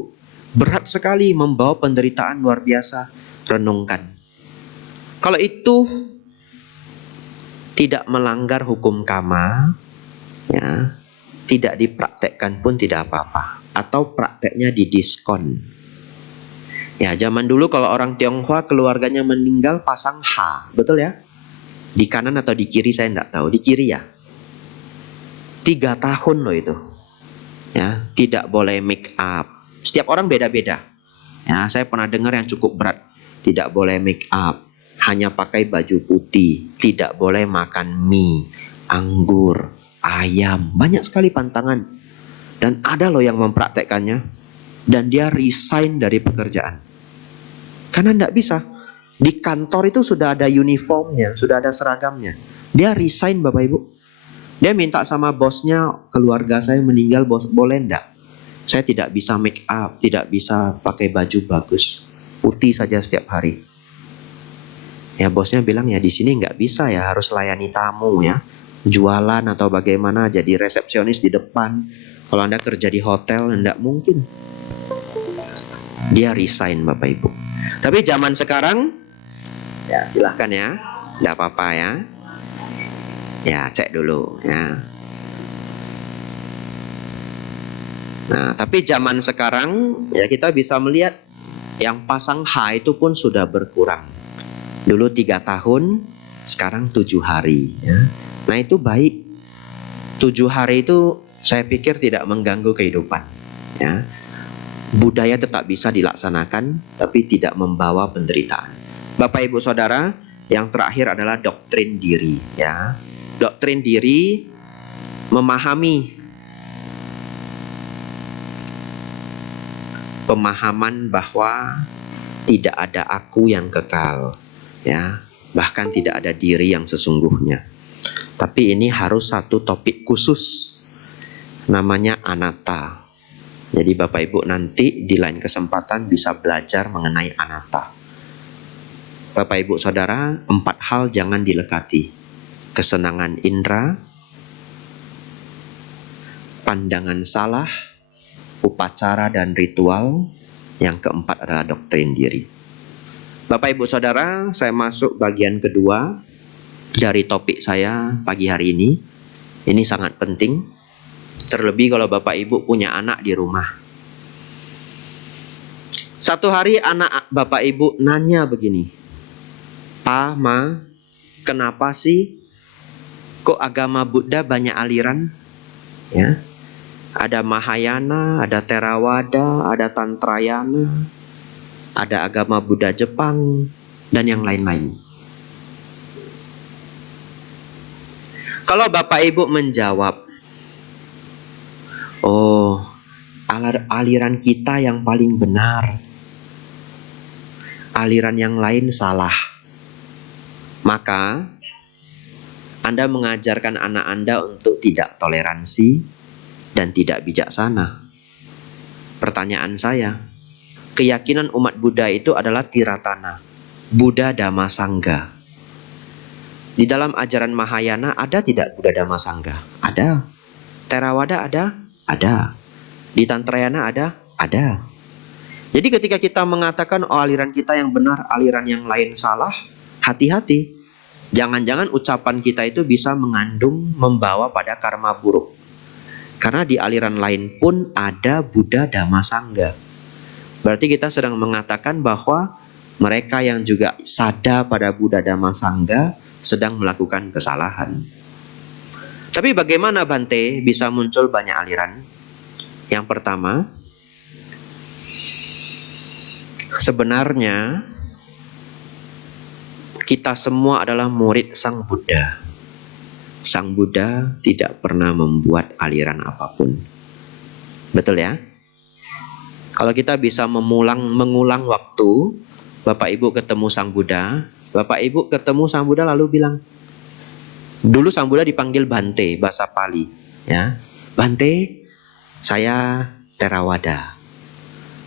berat sekali, membawa penderitaan luar biasa. Renungkan. Kalau itu tidak melanggar hukum kama, ya, tidak dipraktekkan pun tidak apa-apa. Atau prakteknya didiskon. Ya, zaman dulu kalau orang Tionghoa keluarganya meninggal pasang H, betul ya? Di kanan atau di kiri saya tidak tahu, di kiri ya. 3 tahun loh itu. Ya, tidak boleh make up. Setiap orang beda-beda. Ya, saya pernah dengar yang cukup berat. Tidak boleh make up, hanya pakai baju putih, tidak boleh makan mie, anggur, ayam, banyak sekali pantangan. Dan ada loh yang mempraktekkannya, dan dia resign dari pekerjaan. Karena tidak bisa. Di kantor itu sudah ada uniformnya, sudah ada seragamnya. Dia resign Bapak Ibu. Dia minta sama bosnya, keluarga saya meninggal, bos, boleh enggak? Saya tidak bisa make up, tidak bisa pakai baju bagus, putih saja setiap hari. Ya bosnya bilang ya di sini nggak bisa ya, harus layani tamu ya, jualan atau bagaimana, jadi resepsionis di depan. Kalau Anda kerja di hotel enggak mungkin. Dia resign Bapak Ibu. Tapi zaman sekarang, ya silahkan ya, enggak apa-apa ya. Ya cek dulu ya. Nah tapi zaman sekarang ya kita bisa melihat yang pasang H itu pun sudah berkurang. Dulu 3 tahun, sekarang 7 hari ya. Nah itu baik. 7 hari itu saya pikir tidak mengganggu kehidupan ya. Budaya tetap bisa dilaksanakan, tapi tidak membawa penderitaan. Bapak Ibu Saudara, yang terakhir adalah doktrin diri ya. Doktrin diri memahami pemahaman bahwa tidak ada aku yang kekal ya, bahkan tidak ada diri yang sesungguhnya. Tapi ini harus satu topik khusus, namanya anatta. Jadi Bapak Ibu nanti di lain kesempatan bisa belajar mengenai anatta. Bapak Ibu Saudara, 4 hal jangan dilekati. Kesenangan indera, pandangan salah, upacara dan ritual. Yang keempat adalah doktrin diri. Bapak Ibu Saudara, saya masuk bagian kedua dari topik saya pagi hari ini. Ini sangat penting, terlebih kalau Bapak Ibu punya anak di rumah. Satu hari anak Bapak Ibu nanya begini, "Pa, Ma, kenapa sih kok agama Buddha banyak aliran? Ya, ada Mahayana, ada Theravada, ada Tantrayana, ada agama Buddha Jepang, dan yang lain-lain." Kalau Bapak Ibu menjawab, "Oh, aliran kita yang paling benar, aliran yang lain salah," maka Anda mengajarkan anak Anda untuk tidak toleransi dan tidak bijaksana. Pertanyaan saya, keyakinan umat Buddha itu adalah Tiratana, Buddha Dhamma Sangha. Di dalam ajaran Mahayana ada tidak Buddha Dhamma Sangha? Ada. Theravada ada? Ada. Di Tantrayana ada? Ada. Jadi ketika kita mengatakan aliran kita yang benar, aliran yang lain salah, hati-hati. Jangan-jangan ucapan kita itu bisa mengandung, membawa pada karma buruk. Karena di aliran lain pun ada Buddha Dhamma Sangha. Berarti kita sedang mengatakan bahwa mereka yang juga sada pada Buddha Dhamma Sangha sedang melakukan kesalahan. Tapi bagaimana Bante bisa muncul banyak aliran? Yang pertama, sebenarnya kita semua adalah murid Sang Buddha. Sang Buddha tidak pernah membuat aliran apapun. Betul ya? Kalau kita bisa mengulang waktu, Bapak Ibu ketemu Sang Buddha, Bapak Ibu ketemu Sang Buddha lalu bilang, dulu Sang Buddha dipanggil Bante, bahasa Pali, ya. Bante, saya Theravada.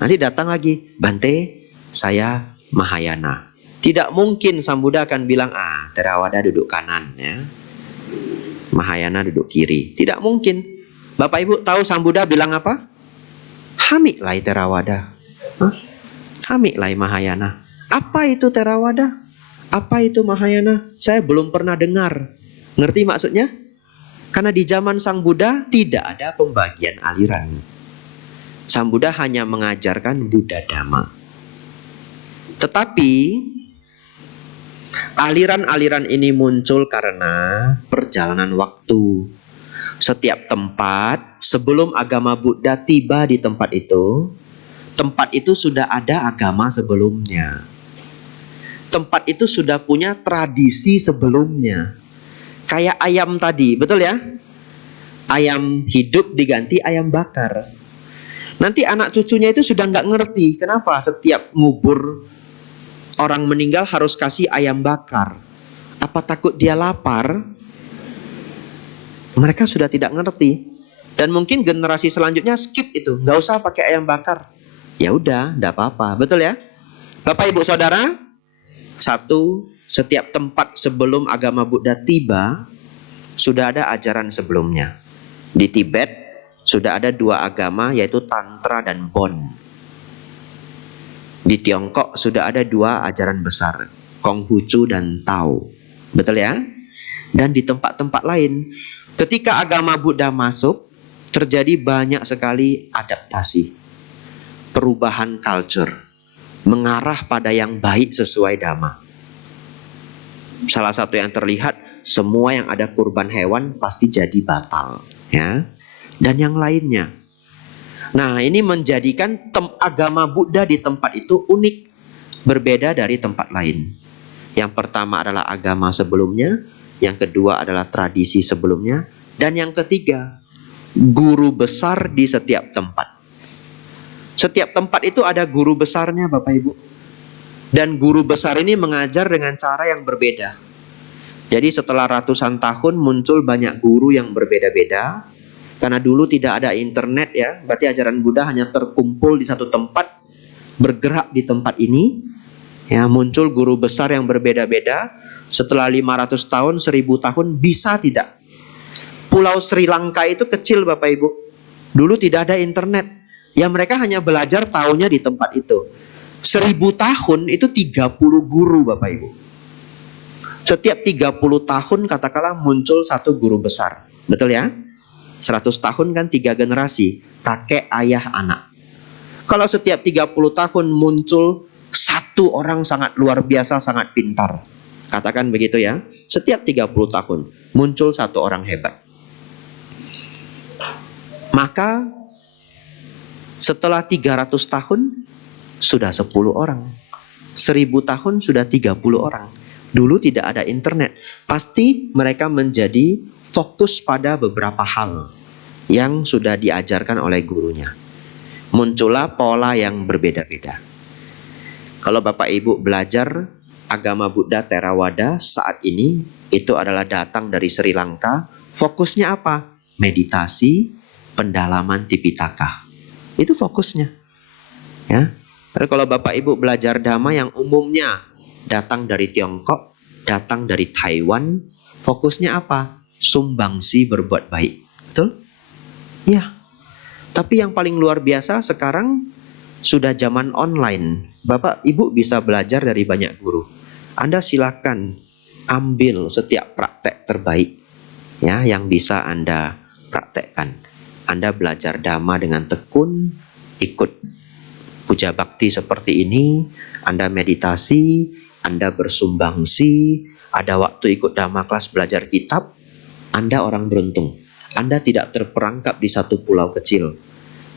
Nanti datang lagi, Bante, saya Mahayana. Tidak mungkin Sang Buddha akan bilang, Theravada duduk kanan, ya. Mahayana duduk kiri. Tidak mungkin. Bapak Ibu tahu Sang Buddha bilang apa? Hamiklai Theravada. Hamiklai Mahayana. Apa itu Theravada? Apa itu Mahayana? Saya belum pernah dengar. Ngerti maksudnya? Karena di zaman Sang Buddha tidak ada pembagian aliran. Sang Buddha hanya mengajarkan Buddha Dhamma. Tetapi aliran-aliran ini muncul karena perjalanan waktu. Setiap tempat, sebelum agama Buddha tiba di tempat itu sudah ada agama sebelumnya. Tempat itu sudah punya tradisi sebelumnya. Kayak ayam tadi, betul ya? Ayam hidup diganti ayam bakar. Nanti anak cucunya itu sudah nggak ngerti kenapa setiap ngubur orang meninggal harus kasih ayam bakar. Apa takut dia lapar? Mereka sudah tidak ngerti. Dan mungkin generasi selanjutnya skip itu, nggak usah pakai ayam bakar. Ya udah, nggak apa-apa, betul ya? Bapak Ibu Saudara, setiap tempat sebelum agama Buddha tiba sudah ada ajaran sebelumnya. Di Tibet sudah ada 2 agama, yaitu Tantra dan Bon. Di Tiongkok sudah ada 2 ajaran besar, Konghucu dan Tao. Betul ya? Dan di tempat-tempat lain, ketika agama Buddha masuk, terjadi banyak sekali adaptasi, perubahan culture, mengarah pada yang baik sesuai Dhamma. Salah satu yang terlihat, semua yang ada kurban hewan pasti jadi batal, ya. Dan yang lainnya. Nah, ini menjadikan agama Buddha di tempat itu unik, berbeda dari tempat lain. Yang pertama adalah agama sebelumnya, yang kedua adalah tradisi sebelumnya, dan yang ketiga, guru besar di setiap tempat. Setiap tempat itu ada guru besarnya, Bapak Ibu. Dan guru besar ini mengajar dengan cara yang berbeda. Jadi setelah ratusan tahun muncul banyak guru yang berbeda-beda. Karena dulu tidak ada internet ya, berarti ajaran Buddha hanya terkumpul di satu tempat, bergerak di tempat ini. Ya, muncul guru besar yang berbeda-beda. Setelah 500 tahun, 1000 tahun, bisa tidak? Pulau Sri Lanka itu kecil Bapak Ibu. Dulu tidak ada internet. Ya mereka hanya belajar tahunya di tempat itu. 1000 tahun itu 30 guru Bapak Ibu. Setiap 30 tahun katakanlah muncul satu guru besar. Betul ya? 100 tahun kan 3 generasi. Kakek, ayah, anak. Kalau setiap 30 tahun muncul satu orang sangat luar biasa, sangat pintar. Katakan begitu ya. Setiap 30 tahun muncul satu orang hebat. Maka setelah 300 tahun sudah 10 orang. 1000 tahun sudah 30 orang. Dulu tidak ada internet. Pasti mereka menjadi fokus pada beberapa hal yang sudah diajarkan oleh gurunya. Muncullah pola yang berbeda-beda. Kalau Bapak Ibu belajar agama Buddha Theravada saat ini, itu adalah datang dari Sri Lanka. Fokusnya apa? Meditasi, pendalaman Tipitaka. Itu fokusnya. Ya. Tapi kalau Bapak Ibu belajar Dhamma yang umumnya datang dari Tiongkok, datang dari Taiwan, fokusnya apa? Sumbangsi berbuat baik. Betul? Ya. Tapi yang paling luar biasa sekarang sudah zaman online. Bapak Ibu bisa belajar dari banyak guru. Anda silakan ambil setiap praktek terbaik ya yang bisa Anda praktekkan. Anda belajar Dhamma dengan tekun, ikut puja bakti seperti ini, Anda meditasi, Anda bersumbangsi, ada waktu ikut Dhamma kelas belajar kitab, Anda orang beruntung. Anda tidak terperangkap di satu pulau kecil.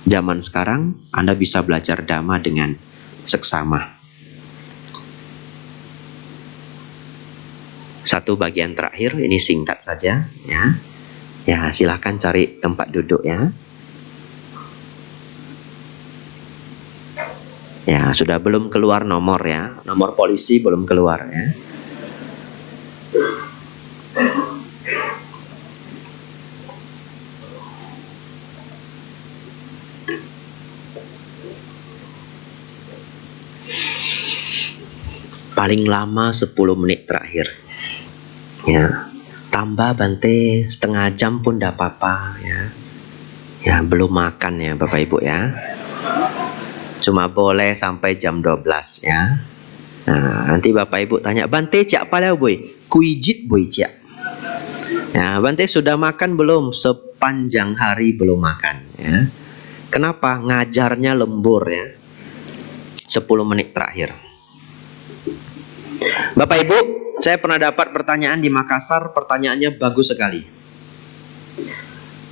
Zaman sekarang Anda bisa belajar Dhamma dengan seksama. Satu bagian terakhir, ini singkat saja ya. Ya, silakan cari tempat duduk ya. Ya, sudah belum keluar nomor ya. Nomor polisi belum keluar ya. Paling lama 10 menit terakhir. Ya. Tambah Bante setengah jam pun tidak apa-apa ya. Ya, belum makan ya Bapak Ibu ya. Cuma boleh sampai jam 12 ya. Nah, nanti Bapak Ibu tanya, Bante cak pala boy? Kuijit boy cak. Ya, Bante sudah makan belum? Sepanjang hari belum makan ya. Kenapa? Ngajarnya lembur ya. 10 menit terakhir. Bapak Ibu, saya pernah dapat pertanyaan di Makassar, pertanyaannya bagus sekali.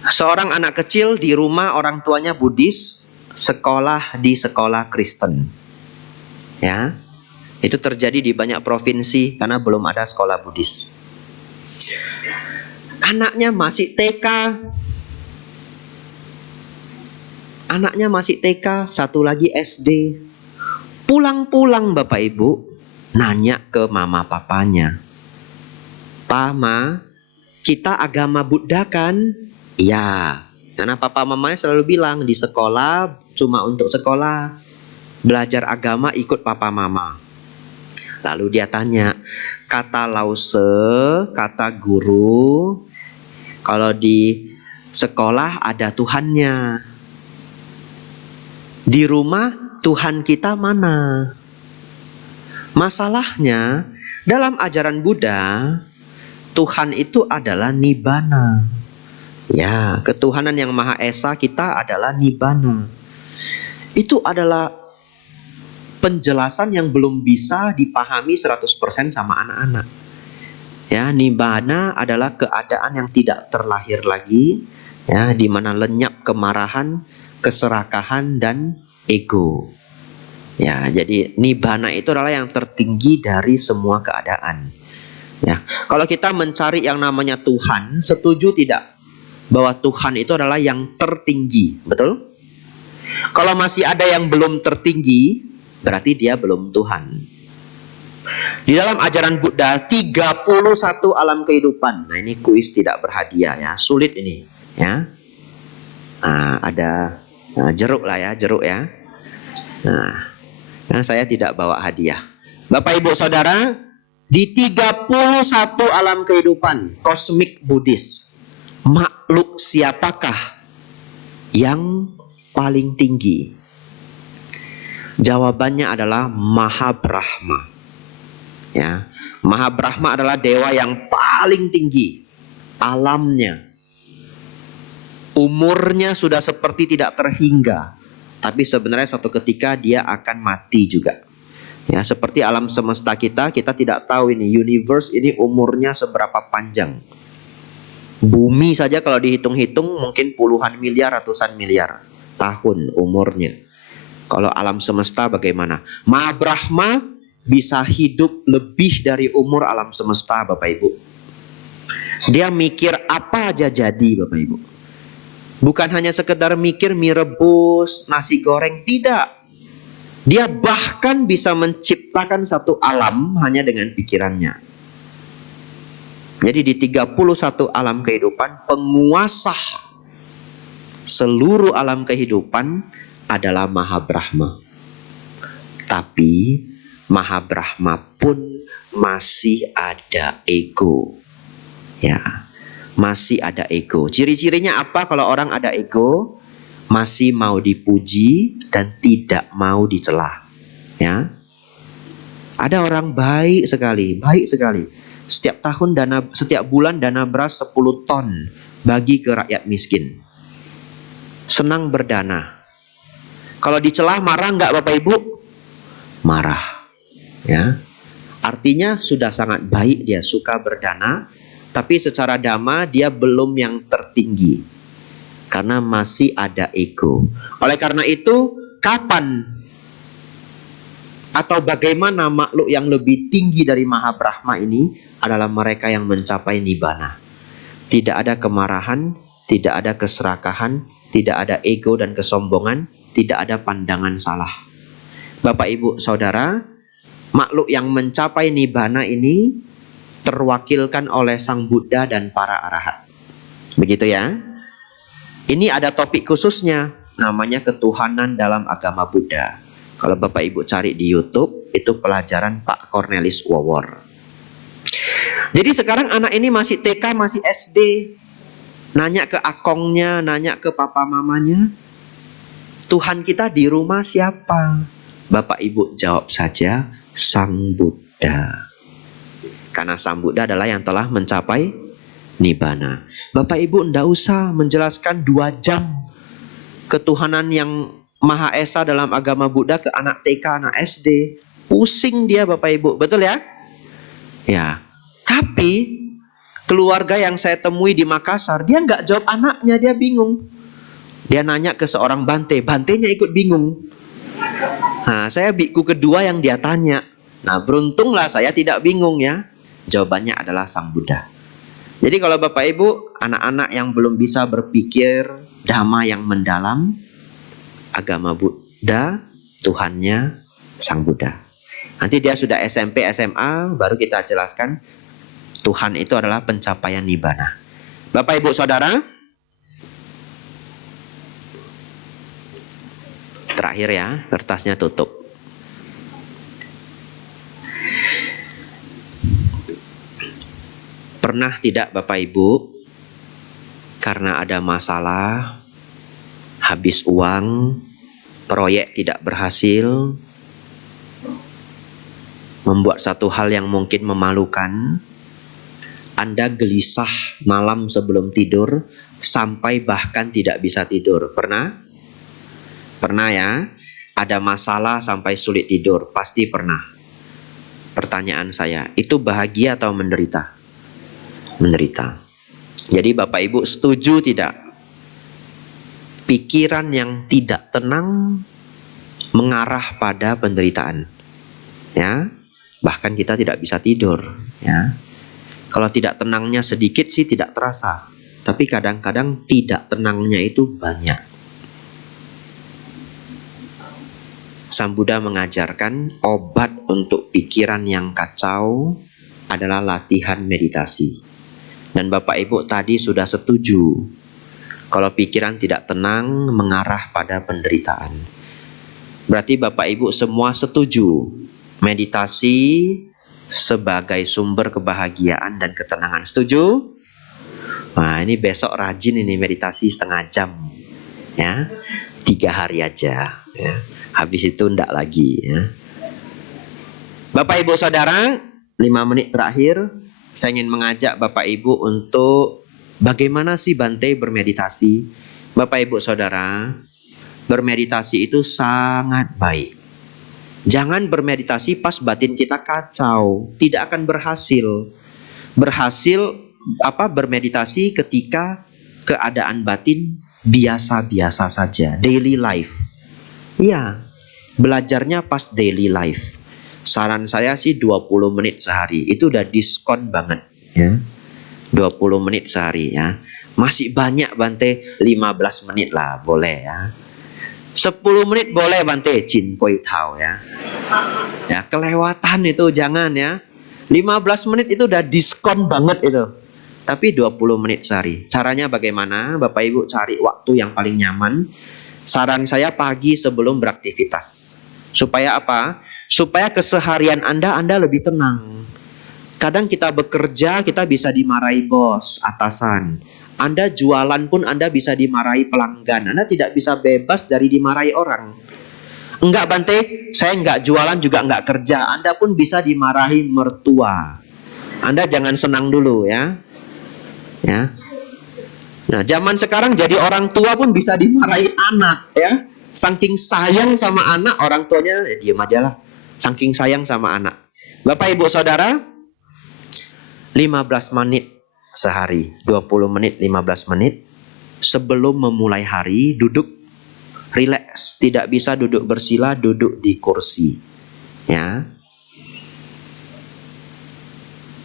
Seorang anak kecil di rumah orang tuanya Buddhis, sekolah di sekolah Kristen. Ya. Itu terjadi di banyak provinsi karena belum ada sekolah Buddhis. Anaknya masih TK. Anaknya masih TK, satu lagi SD. Pulang-pulang Bapak Ibu nanya ke mama papanya, "Pama, kita agama Buddha kan?" "Iya." Karena papa mamanya selalu bilang di sekolah cuma untuk sekolah, belajar agama ikut papa mama. Lalu dia tanya, kata Lause, kata guru, kalau di sekolah ada Tuhannya. Di rumah Tuhan kita mana? Masalahnya dalam ajaran Buddha, Tuhan itu adalah Nibbana. Ya, ketuhanan yang Maha Esa kita adalah Nibbana. Itu adalah penjelasan yang belum bisa dipahami 100% sama anak-anak. Ya, Nibbana adalah keadaan yang tidak terlahir lagi, ya, di mana lenyap kemarahan, keserakahan dan ego. Ya, jadi Nibbana itu adalah yang tertinggi dari semua keadaan. Ya, kalau kita mencari yang namanya Tuhan, setuju tidak bahwa Tuhan itu adalah yang tertinggi, betul? Kalau masih ada yang belum tertinggi, berarti dia belum Tuhan. Di dalam ajaran Buddha 31 alam kehidupan. Nah, ini kuis tidak berhadiah ya, sulit ini, ya. Ada jeruk lah ya, jeruk ya. Nah, saya tidak bawa hadiah. Bapak Ibu Saudara, di 31 alam kehidupan kosmik Buddhis, makhluk siapakah yang paling tinggi? Jawabannya adalah Mahabrahma. Ya, Mahabrahma adalah dewa yang paling tinggi alamnya. Umurnya sudah seperti tidak terhingga, tapi sebenarnya suatu ketika dia akan mati juga. Ya, seperti alam semesta kita tidak tahu ini universe ini umurnya seberapa panjang. Bumi saja kalau dihitung-hitung mungkin puluhan miliar, ratusan miliar tahun umurnya. Kalau alam semesta bagaimana? Mahabrahma bisa hidup lebih dari umur alam semesta, Bapak Ibu. Dia mikir apa aja jadi, Bapak Ibu. Bukan hanya sekedar mikir mie rebus, nasi goreng, tidak. Dia bahkan bisa menciptakan satu alam hanya dengan pikirannya. Jadi di 31 alam kehidupan, penguasa seluruh alam kehidupan adalah Mahabrahma. Tapi Mahabrahma pun masih ada ego. Ya, masih ada ego. Ciri-cirinya apa kalau orang ada ego? Masih mau dipuji dan tidak mau dicela. Ya. Ada orang baik sekali. Setiap bulan dana beras 10 ton bagi ke rakyat miskin. Senang berdana. Kalau dicela marah nggak Bapak Ibu? Marah. Ya. Artinya sudah sangat baik dia, suka berdana, tapi secara dhamma dia belum yang tertinggi. Karena masih ada ego. Oleh karena itu, kapan atau bagaimana makhluk yang lebih tinggi dari Mahabrahma ini adalah mereka yang mencapai nibbana. Tidak ada kemarahan, tidak ada keserakahan, tidak ada ego dan kesombongan, tidak ada pandangan salah. Bapak Ibu Saudara, makhluk yang mencapai nibbana ini terwakilkan oleh Sang Buddha dan para arahat. Begitu ya. Ini ada topik khususnya, namanya ketuhanan dalam agama Buddha. Kalau Bapak Ibu cari di YouTube, itu pelajaran Pak Cornelis Wawor. Jadi sekarang anak ini masih TK, masih SD. Nanya ke akongnya, nanya ke papa mamanya, Tuhan kita di rumah siapa? Bapak Ibu jawab saja, Sang Buddha. Karena Sang Buddha adalah yang telah mencapai nibbana. Bapak Ibu tidak usah menjelaskan 2 jam ketuhanan yang Maha Esa dalam agama Buddha ke anak TK, anak SD. Pusing dia Bapak Ibu, betul ya? Ya. Tapi keluarga yang saya temui di Makassar, dia nggak jawab anaknya, dia bingung. Dia nanya ke seorang bante, bantenya ikut bingung. Nah, saya biku kedua yang dia tanya. Nah, beruntunglah saya tidak bingung ya. Jawabannya adalah Sang Buddha. Jadi kalau Bapak Ibu, anak-anak yang belum bisa berpikir dhamma yang mendalam, agama Buddha, Tuhannya Sang Buddha. Nanti dia sudah SMP, SMA, baru kita jelaskan Tuhan itu adalah pencapaian nibbana. Bapak Ibu Saudara, terakhir ya, kertasnya tutup. Pernah tidak Bapak Ibu, karena ada masalah, habis uang, proyek tidak berhasil, membuat satu hal yang mungkin memalukan, Anda gelisah malam sebelum tidur, sampai bahkan tidak bisa tidur. Pernah? Pernah ya? Ada masalah sampai sulit tidur, pasti pernah. Pertanyaan saya, itu bahagia atau menderita? Menderita. Jadi Bapak Ibu setuju tidak? Pikiran yang tidak tenang mengarah pada penderitaan. Ya, bahkan kita tidak bisa tidur. Ya, kalau tidak tenangnya sedikit sih tidak terasa, tapi kadang-kadang tidak tenangnya itu banyak. Sang Buddha mengajarkan obat untuk pikiran yang kacau adalah latihan meditasi. Dan Bapak Ibu tadi sudah setuju. Kalau pikiran tidak tenang, mengarah pada penderitaan. Berarti Bapak Ibu semua setuju meditasi sebagai sumber kebahagiaan dan ketenangan. Setuju? Nah, ini besok rajin ini meditasi setengah jam. Ya, 3 hari aja. Ya. Habis itu ndak lagi. Ya. Bapak Ibu Saudara, 5 menit terakhir, saya ingin mengajak Bapak Ibu untuk bagaimana sih Bante bermeditasi. Bapak Ibu Saudara, bermeditasi itu sangat baik. Jangan bermeditasi pas batin kita kacau, tidak akan berhasil. Bermeditasi ketika keadaan batin biasa-biasa saja, daily life. Iya, belajarnya pas daily life. Saran saya sih 20 menit sehari, itu udah diskon banget ya. 20 menit sehari ya. Masih banyak Bante, 15 menit lah boleh ya. 10 menit boleh Bante, Jin Koi Tao ya. Ya, kelewatan itu jangan ya. 15 menit itu udah diskon banget itu. Tapi 20 menit sehari. Caranya bagaimana? Bapak Ibu cari waktu yang paling nyaman. Saran saya pagi sebelum beraktivitas. Supaya apa? Supaya keseharian Anda lebih tenang. Kadang kita bekerja, kita bisa dimarahi bos, atasan. Anda jualan pun Anda bisa dimarahi pelanggan. Anda tidak bisa bebas dari dimarahi orang. Enggak Bante, saya enggak jualan juga enggak kerja. Anda pun bisa dimarahi mertua. Anda jangan senang dulu ya. Ya. Nah, zaman sekarang jadi orang tua pun bisa dimarahi anak ya. Saking sayang sama anak, orang tuanya diam aja lah. Saking sayang sama anak. Bapak Ibu Saudara, 15 menit sehari, 20 menit, 15 menit sebelum memulai hari, duduk rileks. Tidak bisa duduk bersila, duduk di kursi. Ya.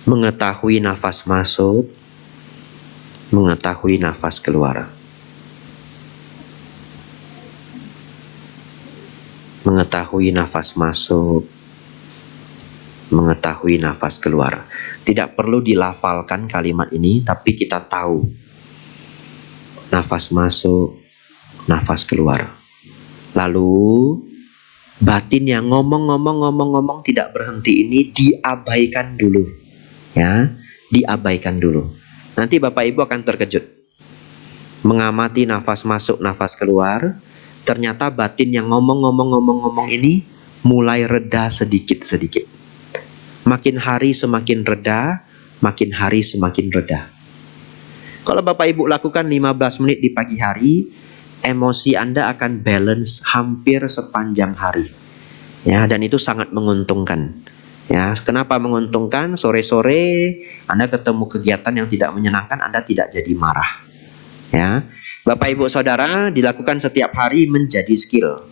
Mengetahui nafas masuk, mengetahui nafas keluar. Mengetahui nafas masuk, mengetahui nafas keluar. Tidak perlu dilafalkan kalimat ini, tapi kita tahu. Nafas masuk, nafas keluar. Lalu batin yang ngomong tidak berhenti ini diabaikan dulu. Ya, diabaikan dulu. Nanti Bapak Ibu akan terkejut. Mengamati nafas masuk, nafas keluar. Ternyata batin yang ngomong ini mulai reda sedikit-sedikit. Makin hari semakin reda, makin hari semakin reda. Kalau Bapak Ibu lakukan 15 menit di pagi hari, emosi Anda akan balance hampir sepanjang hari. Ya, dan itu sangat menguntungkan. Ya, kenapa menguntungkan? Sore-sore Anda ketemu kegiatan yang tidak menyenangkan, Anda tidak jadi marah. Ya. Bapak Ibu Saudara, dilakukan setiap hari menjadi skill.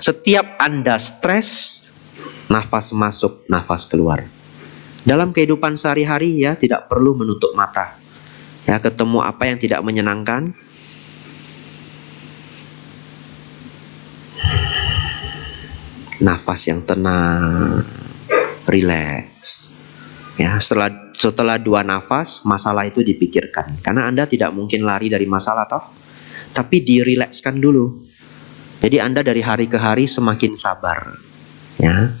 Setiap Anda stres, nafas masuk, nafas keluar. Dalam kehidupan sehari-hari ya, tidak perlu menutup mata. Ya, ketemu apa yang tidak menyenangkan, nafas yang tenang, rileks. Ya, setelah 2 nafas, masalah itu dipikirkan. Karena Anda tidak mungkin lari dari masalah toh. Tapi dirilekskan dulu. Jadi Anda dari hari ke hari semakin sabar. Ya.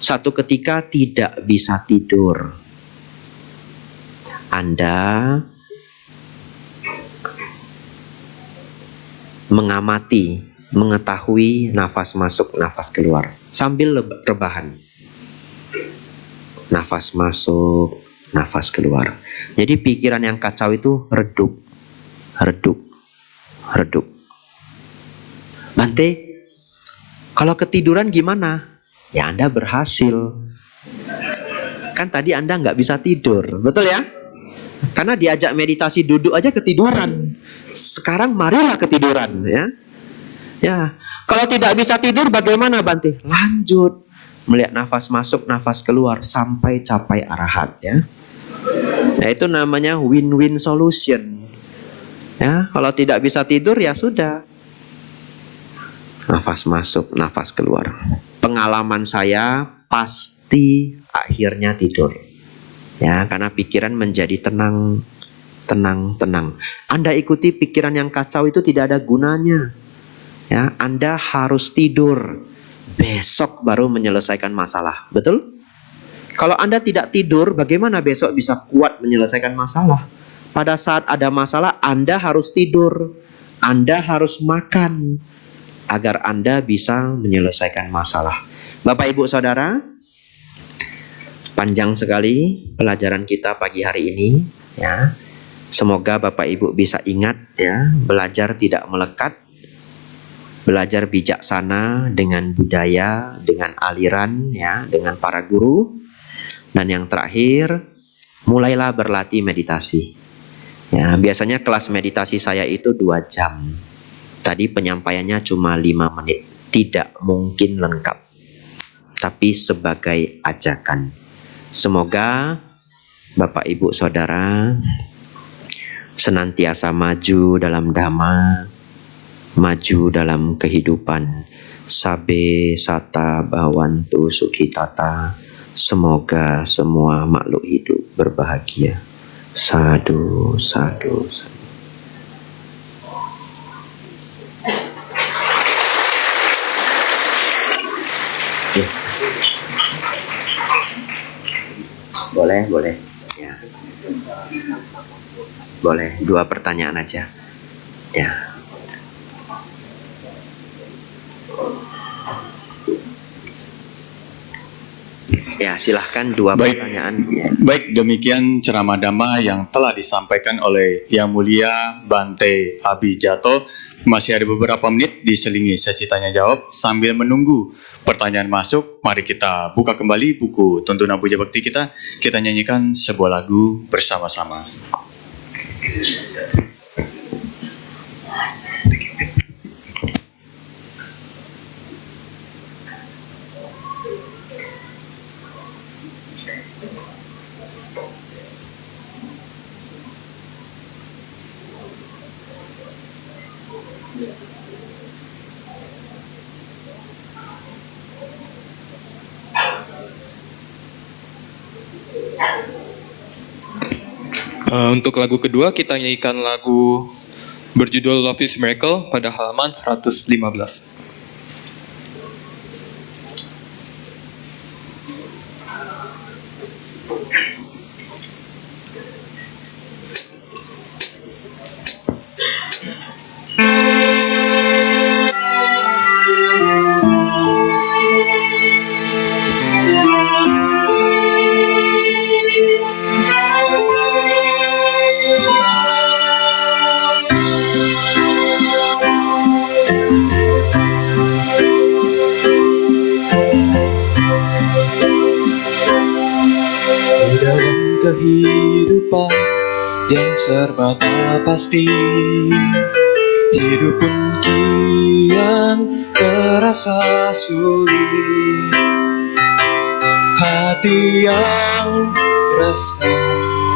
Satu ketika tidak bisa tidur. Anda mengamati, mengetahui nafas masuk, nafas keluar. Sambil rebahan. Nafas masuk, nafas keluar. Jadi pikiran yang kacau itu redup, redup, redup. Bante, kalau ketiduran gimana? Ya Anda berhasil. Kan tadi Anda nggak bisa tidur, betul ya? Karena diajak meditasi duduk aja ketiduran. Sekarang marilah ketiduran ya. Ya, kalau tidak bisa tidur bagaimana Bante? Lanjut. Melihat nafas masuk, nafas keluar sampai capai arahat ya. Nah, itu namanya win-win solution. Ya, kalau tidak bisa tidur ya sudah. Nafas masuk, nafas keluar. Pengalaman saya pasti akhirnya tidur. Ya, karena pikiran menjadi tenang. tenang. Anda ikuti pikiran yang kacau itu tidak ada gunanya. Ya, Anda harus tidur. Besok baru menyelesaikan masalah. Betul? Kalau Anda tidak tidur, bagaimana besok bisa kuat menyelesaikan masalah? Pada saat ada masalah, Anda harus tidur. Anda harus makan agar Anda bisa menyelesaikan masalah. Bapak, Ibu, Saudara, panjang sekali pelajaran kita pagi hari ini, ya. Semoga Bapak Ibu bisa ingat, ya, belajar tidak melekat, belajar bijaksana dengan budaya, dengan aliran, ya, dengan para guru. Dan yang terakhir, mulailah berlatih meditasi. Ya, biasanya kelas meditasi saya itu 2 jam. Tadi penyampaiannya cuma 5 menit. Tidak mungkin lengkap, tapi sebagai ajakan. Semoga Bapak Ibu Saudara senantiasa maju dalam dhamma, maju dalam kehidupan. Sabe sata bhavantu sukhitata. Semoga semua makhluk hidup berbahagia. Sadu, sadu, sadu. Ya. Boleh. Ya. Boleh, 2 pertanyaan aja. Ya. Ya, silahkan 2 Baik. pertanyaan. Ya. Baik, demikian ceramah Dhamma yang telah disampaikan oleh Yang Mulia Bante Abijato. Masih ada beberapa menit diselingi sesi tanya jawab. Sambil menunggu pertanyaan masuk, mari kita buka kembali buku tuntunan puja bakti kita. Kita nyanyikan sebuah lagu bersama-sama. Untuk lagu kedua kita nyanyikan lagu berjudul Love is Miracle pada halaman 115. Kehidupan yang serba tak pasti, hidup pun kian terasa sulit. Hati yang resah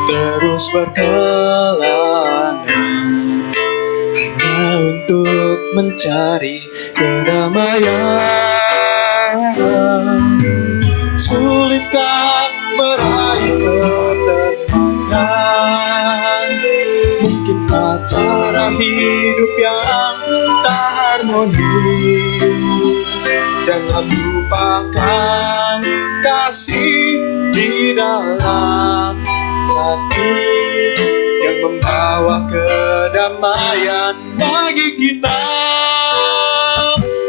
terus berkelana hanya untuk mencari kedamaian. Sulitkah meraih ketenangan? Mungkinkah cara hidup yang tak harmonis? Jangan lupakan kasih di dalam hati yang membawa kedamaian bagi kita.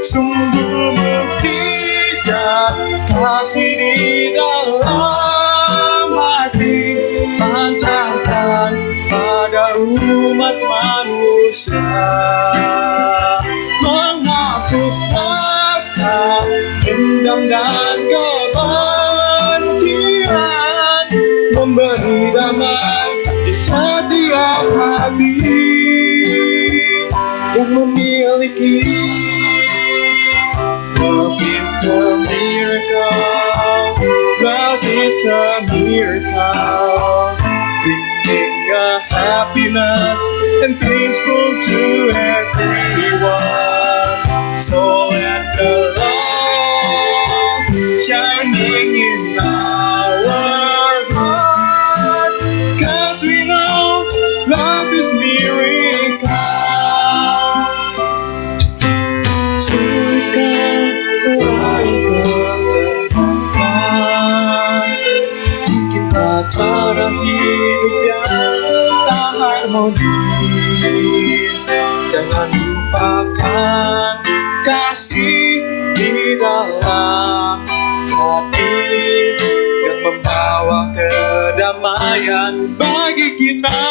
Sungguh mukjizat kasih di dalam hati, pancarkan pada umat manusia, menghapus rasa dendam dan kebencian, memberi damai di setiap hati yang memiliki. Love is a miracle, love is a miracle, bringing a happiness and peaceful to everyone. So let the love shining in our heart, 'cause we know love is miracle. Sulitkah meraih ketenangan? Kita cara hidup yang tak harmonis. Jangan lupakan kasih di dalam hati yang membawa kedamaian bagi kita.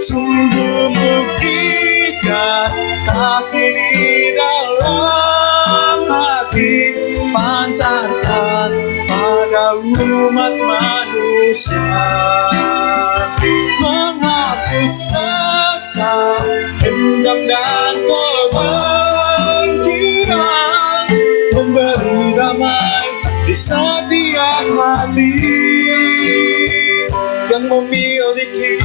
Sungguh mukjizat kasih di dalam hati pancarkan pada umat manusia, menghapus rasa dendam dan kebencian, memberi damai di setiap hati yang memiliki.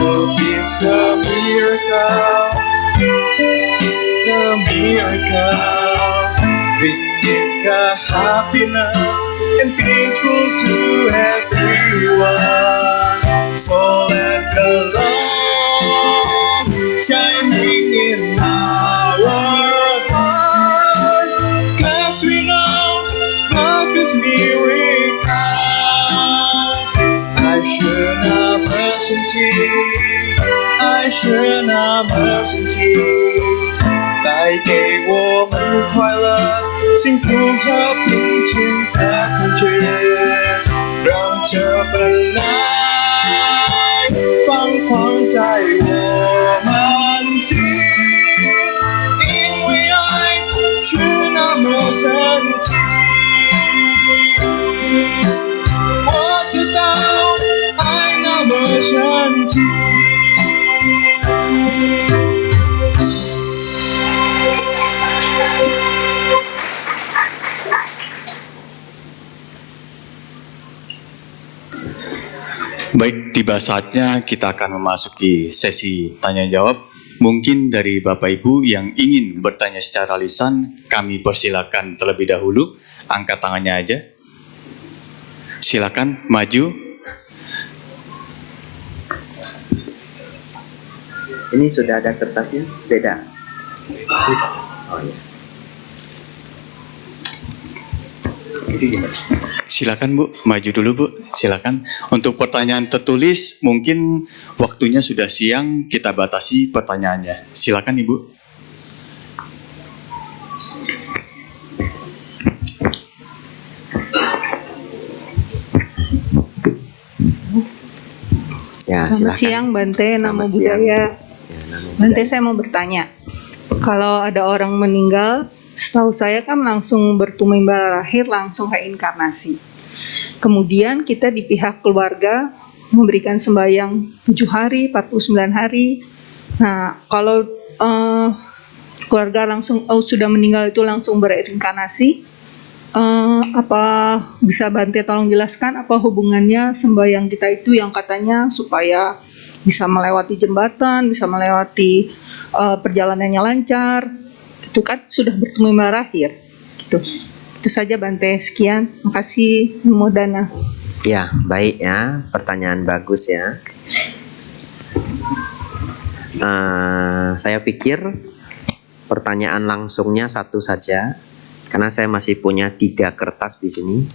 Love is a miracle, it's a miracle, bringing the happiness and peaceful to everyone. So let the love shining in our heart, 'cause we know love is miracle. 爱是那么神奇，爱是那么神奇，带给我们快乐、幸福和平静的感觉，让这本来放狂在我们心，因为爱是那么神奇。我知道爱那么神奇。Baik, tiba saatnya kita akan memasuki sesi tanya jawab. Mungkin dari Bapak Ibu yang ingin bertanya secara lisan, kami persilakan terlebih dahulu. Angkat tangannya aja. Silakan maju. Ini sudah ada kertasnya? Beda? Oh ya. Silakan Bu, maju dulu Bu. Silakan. Untuk pertanyaan tertulis, mungkin waktunya sudah siang, kita batasi pertanyaannya. Silakan Ibu. Ya, Selamat silakan. siang Bante, Namo Selamat siang. Buddhaya. Ya, Namo Bante, Buddhaya. saya mau bertanya. Kalau ada orang meninggal, setahu saya kan langsung bertumimba lahir, langsung reinkarnasi. Kemudian kita di pihak keluarga memberikan sembahyang 7 hari, 49 hari. Nah, kalau keluarga langsung sudah meninggal itu langsung bereinkarnasi, apa bisa Bante tolong jelaskan apa hubungannya sembahyang kita itu yang katanya supaya bisa melewati jembatan, bisa melewati perjalanannya lancar, itu kan sudah bertumimba lahir. Itu saja Bante, sekian, makasih, Namo Dana. Ya, baik ya, pertanyaan bagus ya. Saya pikir pertanyaan langsungnya satu saja, karena saya masih punya 3 kertas di sini.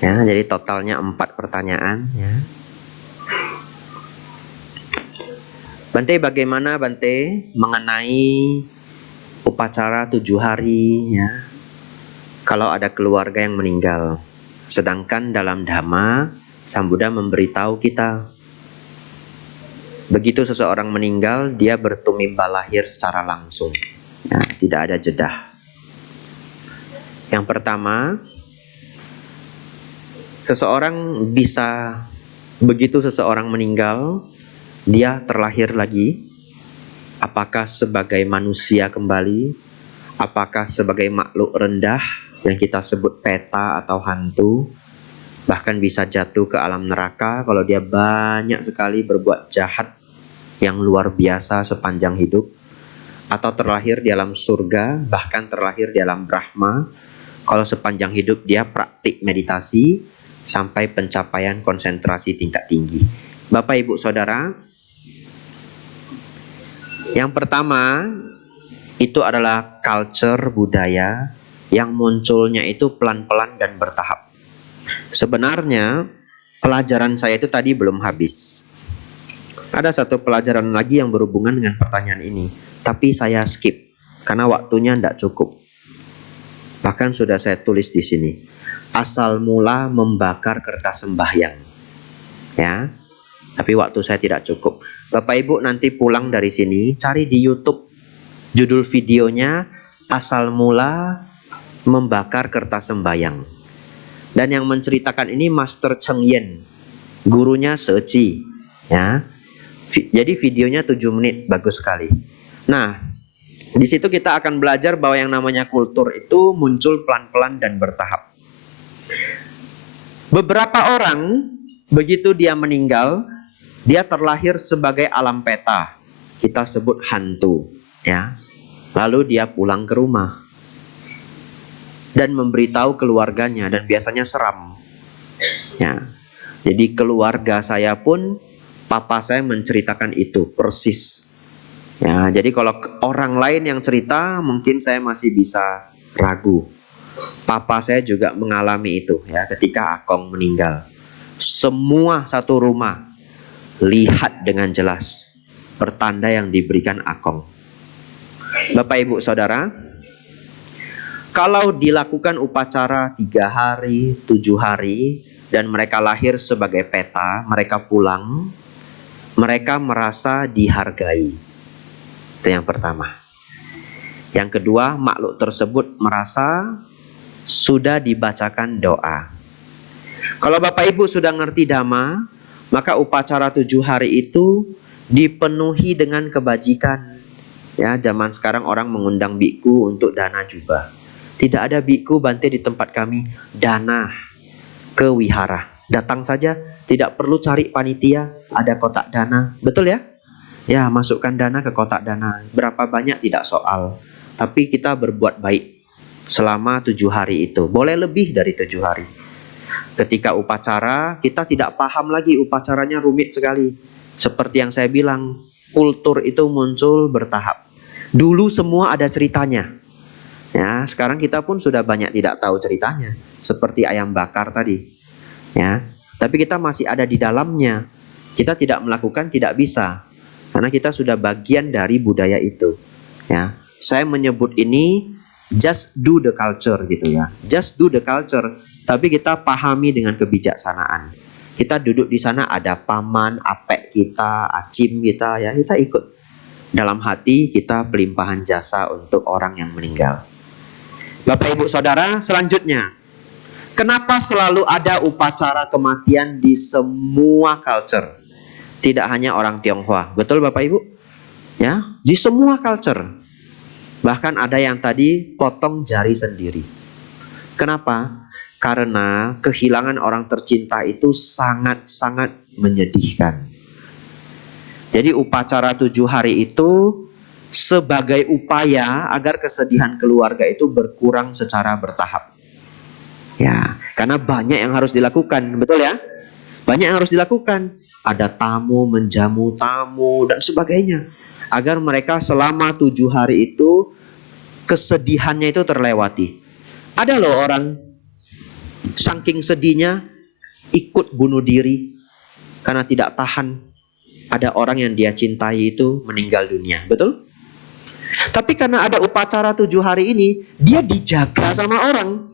Ya, jadi totalnya 4 pertanyaan. Ya. Bante, bagaimana Bante mengenai upacara 7 hari? Ya, kalau ada keluarga yang meninggal, sedangkan dalam Dhamma Sang Buddha memberitahu kita, begitu seseorang meninggal, dia bertumimba lahir secara langsung. Ya, tidak ada jedah. Yang pertama, begitu seseorang meninggal, dia terlahir lagi. Apakah sebagai manusia kembali? Apakah sebagai makhluk rendah yang kita sebut peta atau hantu? Bahkan bisa jatuh ke alam neraka kalau dia banyak sekali berbuat jahat yang luar biasa sepanjang hidup. Atau terlahir di alam surga, bahkan terlahir di alam Brahma kalau sepanjang hidup dia praktik meditasi sampai pencapaian konsentrasi tingkat tinggi. Bapak Ibu Saudara, yang pertama itu adalah culture budaya yang munculnya itu pelan-pelan dan bertahap. Sebenarnya pelajaran saya itu tadi belum habis. Ada satu pelajaran lagi yang berhubungan dengan pertanyaan ini, tapi saya skip karena waktunya tidak cukup. Bahkan sudah saya tulis di sini. Asal mula membakar kertas sembahyang. Ya. Tapi waktu saya tidak cukup. Bapak Ibu nanti pulang dari sini, cari di YouTube judul videonya Asal Mula Membakar Kertas Sembahyang. Dan yang menceritakan ini Master Cheng Yen, gurunya Seci. Ya. Jadi videonya 7 menit, bagus sekali. Nah, di situ kita akan belajar bahwa yang namanya kultur itu muncul pelan-pelan dan bertahap. Beberapa orang begitu dia meninggal, dia terlahir sebagai alam peta. Kita sebut hantu, ya. Lalu dia pulang ke rumah dan memberitahu keluarganya, dan biasanya seram. Ya. Jadi keluarga saya pun, papa saya menceritakan itu persis. Ya, jadi kalau orang lain yang cerita mungkin saya masih bisa ragu. Papa saya juga mengalami itu ya ketika Akong meninggal. Semua satu rumah lihat dengan jelas pertanda yang diberikan Akong. Bapak Ibu Saudara, kalau dilakukan upacara 3 hari, 7 hari, dan mereka lahir sebagai peta, mereka pulang, mereka merasa dihargai. Itu yang pertama. Yang kedua, makhluk tersebut merasa sudah dibacakan doa. Kalau Bapak Ibu sudah ngerti Dhamma, maka upacara 7 hari itu dipenuhi dengan kebajikan. Ya, zaman sekarang orang mengundang biku untuk dana juga. Tidak ada biku Bante di tempat kami, dana ke wihara. Datang saja, tidak perlu cari panitia, ada kotak dana. Betul ya? Ya, masukkan dana ke kotak dana. Berapa banyak tidak soal. Tapi kita berbuat baik selama 7 hari itu. Boleh lebih dari 7 hari. Ketika upacara, kita tidak paham lagi upacaranya rumit sekali. Seperti yang saya bilang, kultur itu muncul bertahap. Dulu semua ada ceritanya. Ya, sekarang kita pun sudah banyak tidak tahu ceritanya. Seperti ayam bakar tadi. Ya, tapi kita masih ada di dalamnya. Kita tidak melakukan, tidak bisa. Karena kita sudah bagian dari budaya itu. Ya, saya menyebut ini just do the culture gitu ya. Just do the culture, tapi kita pahami dengan kebijaksanaan. Kita duduk di sana, ada paman, apek kita, acim kita, ya kita ikut. Dalam hati kita pelimpahan jasa untuk orang yang meninggal. Bapak Ibu Saudara, selanjutnya, kenapa selalu ada upacara kematian di semua culture? Tidak hanya orang Tionghoa, betul Bapak Ibu? Ya, di semua culture. Bahkan ada yang tadi potong jari sendiri. Kenapa? Karena kehilangan orang tercinta itu sangat-sangat menyedihkan. Jadi upacara 7 hari itu sebagai upaya agar kesedihan keluarga itu berkurang secara bertahap. Ya, karena banyak yang harus dilakukan, betul ya? Banyak yang harus dilakukan. Ada tamu, menjamu tamu, dan sebagainya. Agar mereka selama 7 hari itu kesedihannya itu terlewati. Ada loh orang saking sedihnya ikut bunuh diri karena tidak tahan ada orang yang dia cintai itu meninggal dunia, betul? Tapi karena ada upacara 7 hari ini, dia dijaga sama orang,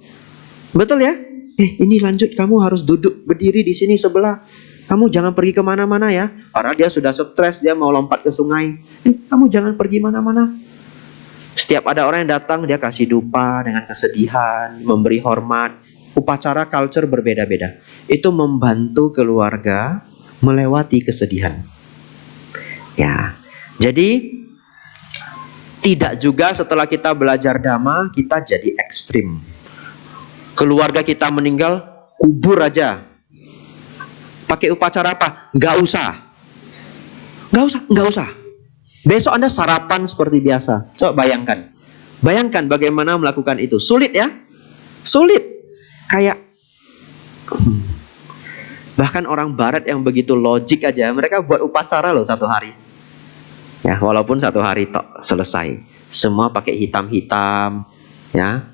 betul ya? Ini lanjut, kamu harus duduk berdiri di sini sebelah. Kamu jangan pergi kemana-mana ya. Karena dia sudah stres, dia mau lompat ke sungai. Kamu jangan pergi mana-mana. Setiap ada orang yang datang, dia kasih dupa dengan kesedihan, memberi hormat. Upacara culture berbeda-beda. Itu membantu keluarga melewati kesedihan. Ya, jadi tidak juga setelah kita belajar Dhamma, kita jadi ekstrim. Keluarga kita meninggal, kubur aja. Pakai upacara apa? Nggak usah. Besok Anda sarapan seperti biasa. Coba bayangkan. Bayangkan bagaimana melakukan itu. Sulit ya? Sulit. Kayak Bahkan orang barat yang begitu logik aja, mereka buat upacara loh 1 hari. Ya, walaupun 1 hari tok selesai. Semua pakai hitam-hitam, ya.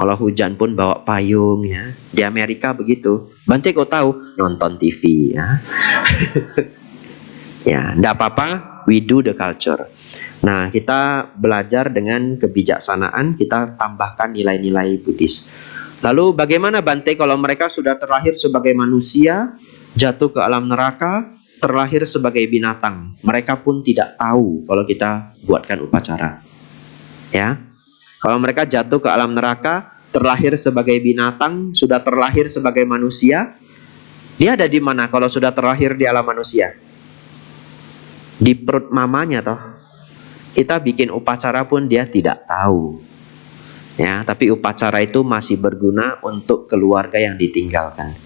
Kalau hujan pun bawa payung, ya. Di Amerika begitu. Bante kok tahu? Nonton TV, ya. Ya, enggak apa-apa, we do the culture. Nah, kita belajar dengan kebijaksanaan, kita tambahkan nilai-nilai Buddhis. Lalu bagaimana Bante kalau mereka sudah terlahir sebagai manusia, jatuh ke alam neraka, terlahir sebagai binatang? Mereka pun tidak tahu kalau kita buatkan upacara. Ya. Kalau mereka jatuh ke alam neraka, terlahir sebagai binatang, sudah terlahir sebagai manusia, dia ada di mana kalau sudah terlahir di alam manusia? Di perut mamanya toh. Kita bikin upacara pun dia tidak tahu. Ya, tapi upacara itu masih berguna untuk keluarga yang ditinggalkan.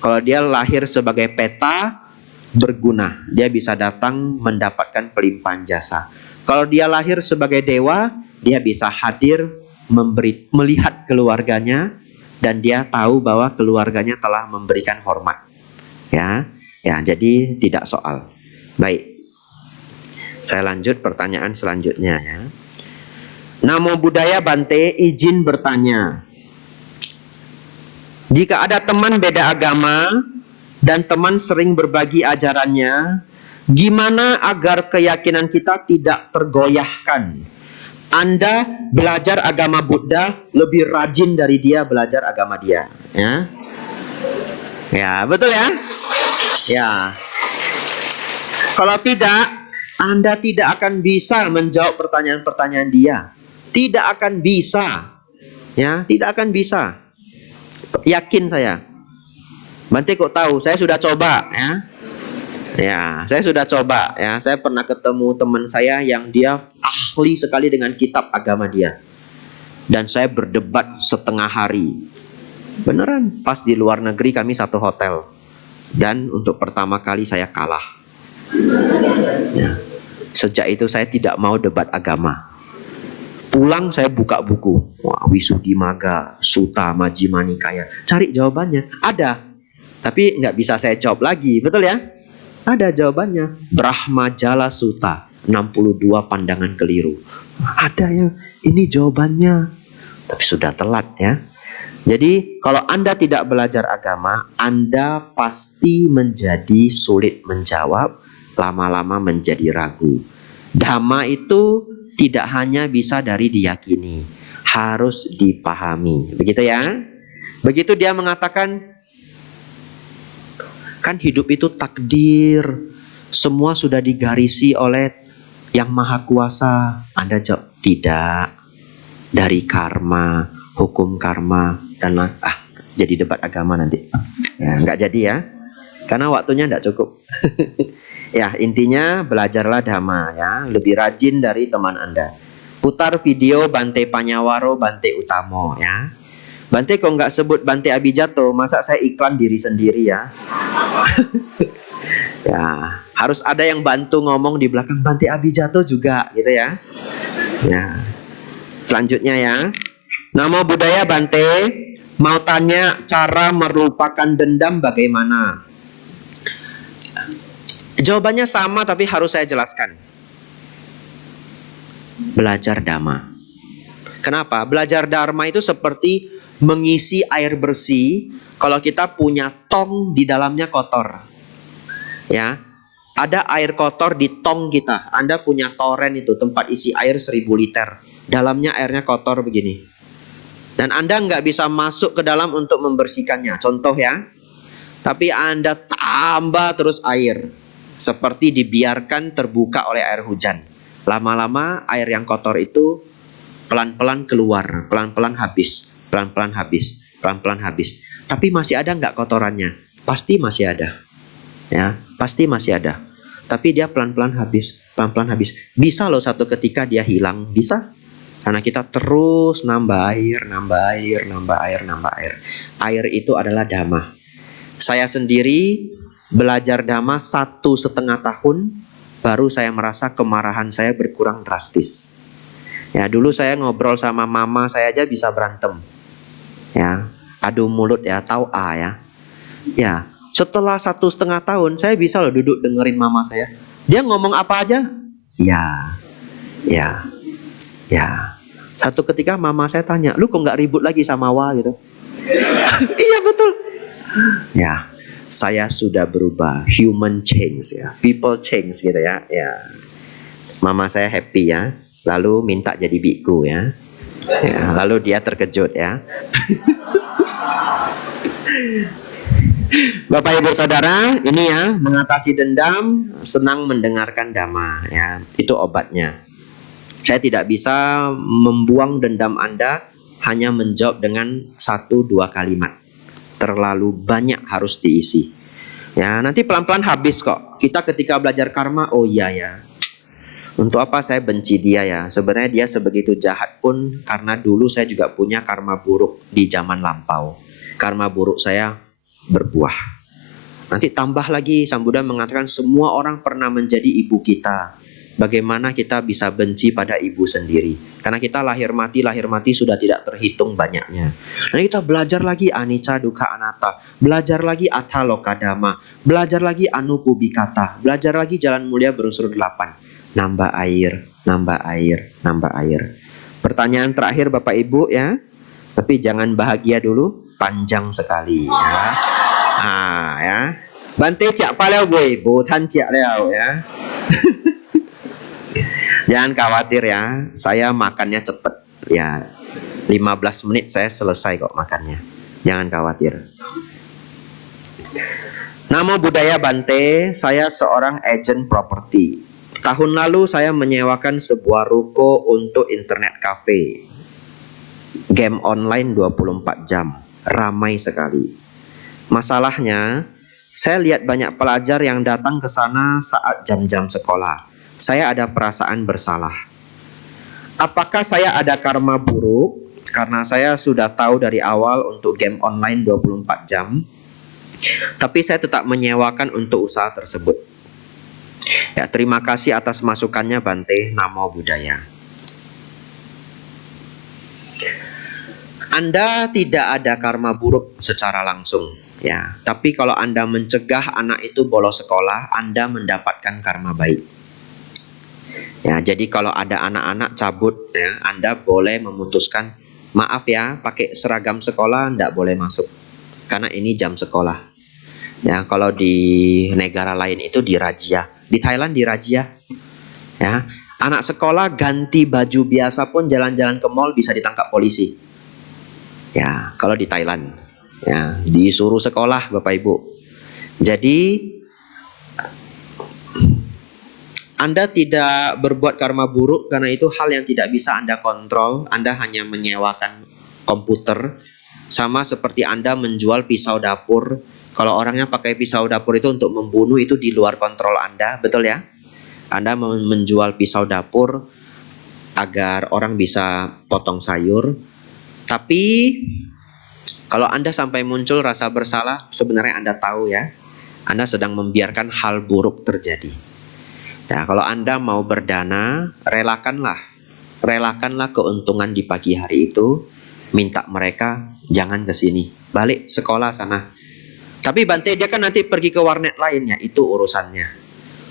Kalau dia lahir sebagai peta, berguna. Dia bisa datang mendapatkan pelimpahan jasa. Kalau dia lahir sebagai dewa, dia bisa hadir melihat keluarganya dan dia tahu bahwa keluarganya telah memberikan hormat. Ya, jadi tidak soal. Baik. Saya lanjut pertanyaan selanjutnya, ya. Namo Buddhaya Bante, izin bertanya. Jika ada teman beda agama dan teman sering berbagi ajarannya, gimana agar keyakinan kita tidak tergoyahkan? Anda belajar agama Buddha lebih rajin dari dia belajar agama dia, ya. Ya, betul ya? Ya. Kalau tidak, Anda tidak akan bisa menjawab pertanyaan-pertanyaan dia. Tidak akan bisa. Ya, tidak akan bisa. Yakin saya. Bante kok tahu? Saya sudah coba, ya. Ya, saya sudah coba, ya. Saya pernah ketemu teman saya yang dia ahli sekali dengan kitab agama dia. Dan saya berdebat setengah hari. Beneran, pas di luar negeri kami satu hotel. Dan untuk pertama kali saya kalah. Ya. Sejak itu saya tidak mau debat agama. Pulang saya buka buku. Wah, Wisuddhimagga, Sutta Majjhima Nikaya. Cari jawabannya. Ada. Tapi nggak bisa saya jawab lagi. Betul ya? Ada jawabannya. Brahmajala Sutta. 62 pandangan keliru. Ada ya. Ini jawabannya. Tapi sudah telat ya. Jadi kalau Anda tidak belajar agama, Anda pasti menjadi sulit menjawab. Lama-lama menjadi ragu. Dhamma itu tidak hanya bisa dari diyakini, harus dipahami. Begitu ya? Begitu dia mengatakan, kan hidup itu takdir, semua sudah digarisi oleh yang maha kuasa. Anda jawab, tidak. Dari karma, hukum karma, dan jadi debat agama nanti. Ya, nggak jadi ya. Karena waktunya tidak cukup. Ya, intinya belajarlah Dhamma, ya. Lebih rajin dari teman Anda. Putar video Bante Panyawaro, Bante Utamo, ya. Bante kok nggak sebut Bante Abhijato? Masa saya iklan diri sendiri ya? Ya, harus ada yang bantu ngomong di belakang Bante Abhijato juga, gitu ya. Ya. Selanjutnya ya. Namo Buddhaya Bante, mau tanya cara melupakan dendam bagaimana? Jawabannya sama tapi harus saya jelaskan. Belajar Dhamma. Kenapa? Belajar Dharma itu seperti mengisi air bersih. Kalau kita punya tong di dalamnya kotor, ya, ada air kotor di tong kita. Anda punya toren itu, tempat isi air 1000 liter. Dalamnya airnya kotor begini. Dan Anda nggak bisa masuk ke dalam untuk membersihkannya. Contoh ya. Tapi Anda tambah terus air. Seperti dibiarkan terbuka oleh air hujan. Lama-lama air yang kotor itu pelan-pelan keluar, pelan-pelan habis, pelan-pelan habis, pelan-pelan habis. Tapi masih ada nggak kotorannya? Pasti masih ada. Ya, pasti masih ada. Tapi dia pelan-pelan habis, pelan-pelan habis. Bisa loh satu ketika dia hilang, bisa. Karena kita terus nambah air, nambah air, nambah air, nambah air. Air itu adalah Dhamma. Saya sendiri belajar Dhamma 1,5 tahun, baru saya merasa kemarahan saya berkurang drastis. Ya, dulu saya ngobrol sama mama saya aja bisa berantem. Ya, adu mulut ya, tahu ya. Ya, Setelah 1,5 tahun, saya bisa loh duduk dengerin mama saya. Dia ngomong apa aja, ya, ya, ya. Satu ketika mama saya tanya, lu kok nggak ribut lagi sama Wa gitu? Iya betul. Ya, saya sudah berubah. Human change ya, people change gitu ya. Ya, mama saya happy ya. Lalu minta jadi biku ya. Ya, lalu dia terkejut ya. Bapak Ibu Saudara, ini ya, mengatasi dendam, senang mendengarkan dhamma ya. Itu obatnya. Saya tidak bisa membuang dendam Anda hanya menjawab dengan 1-2 kalimat. Terlalu banyak harus diisi. Ya, nanti pelan-pelan habis kok. Kita ketika belajar karma, oh iya ya. Untuk apa saya benci dia ya? Sebenarnya dia sebegitu jahat pun karena dulu saya juga punya karma buruk di zaman lampau. Karma buruk saya berbuah. Nanti tambah lagi, Sang Buddha mengatakan semua orang pernah menjadi ibu kita. Bagaimana kita bisa benci pada ibu sendiri? Karena kita lahir mati sudah tidak terhitung banyaknya. Nanti kita belajar lagi anicca dukkha anatta, belajar lagi attha loka dhamma, belajar lagi anupubikata, belajar lagi jalan mulia berunsur 8. Nambah air, nambah air, nambah air. Pertanyaan terakhir Bapak Ibu ya. Tapi jangan bahagia dulu, panjang sekali ya. Ya. Bante cak paleo gue, botan cak leo ya. Jangan khawatir ya, saya makannya cepet ya. 15 menit saya selesai kok makannya. Jangan khawatir. Namo Buddhaya Bante, saya seorang agent properti. Tahun lalu saya menyewakan sebuah ruko untuk internet cafe. Game online 24 jam, ramai sekali. Masalahnya, saya lihat banyak pelajar yang datang ke sana saat jam-jam sekolah. Saya ada perasaan bersalah. Apakah saya ada karma buruk? Karena saya sudah tahu dari awal untuk game online 24 jam. Tapi saya tetap menyewakan untuk usaha tersebut. Ya, terima kasih atas masukannya Bante. Namo Buddhaya. Anda tidak ada karma buruk secara langsung. Ya, tapi kalau Anda mencegah anak itu bolos sekolah, Anda mendapatkan karma baik. Ya, jadi kalau ada anak-anak cabut, ya, Anda boleh memutuskan, maaf ya, pakai seragam sekolah, tidak boleh masuk, karena ini jam sekolah. Ya, kalau di negara lain itu dirajia, di Thailand dirajia. Ya, anak sekolah ganti baju biasa pun jalan-jalan ke mall bisa ditangkap polisi. Ya, kalau di Thailand, ya, disuruh sekolah Bapak Ibu. Jadi Anda tidak berbuat karma buruk karena itu hal yang tidak bisa Anda kontrol. Anda hanya menyewakan komputer. Sama seperti Anda menjual pisau dapur. Kalau orangnya pakai pisau dapur itu untuk membunuh, itu di luar kontrol Anda, betul ya? Anda menjual pisau dapur agar orang bisa potong sayur. Tapi kalau Anda sampai muncul rasa bersalah, sebenarnya Anda tahu ya, Anda sedang membiarkan hal buruk terjadi. Ya, kalau Anda mau berdana, relakanlah keuntungan di pagi hari itu, minta mereka jangan ke sini, balik sekolah sana. Tapi Bante, dia kan nanti pergi ke warnet lainnya, itu urusannya.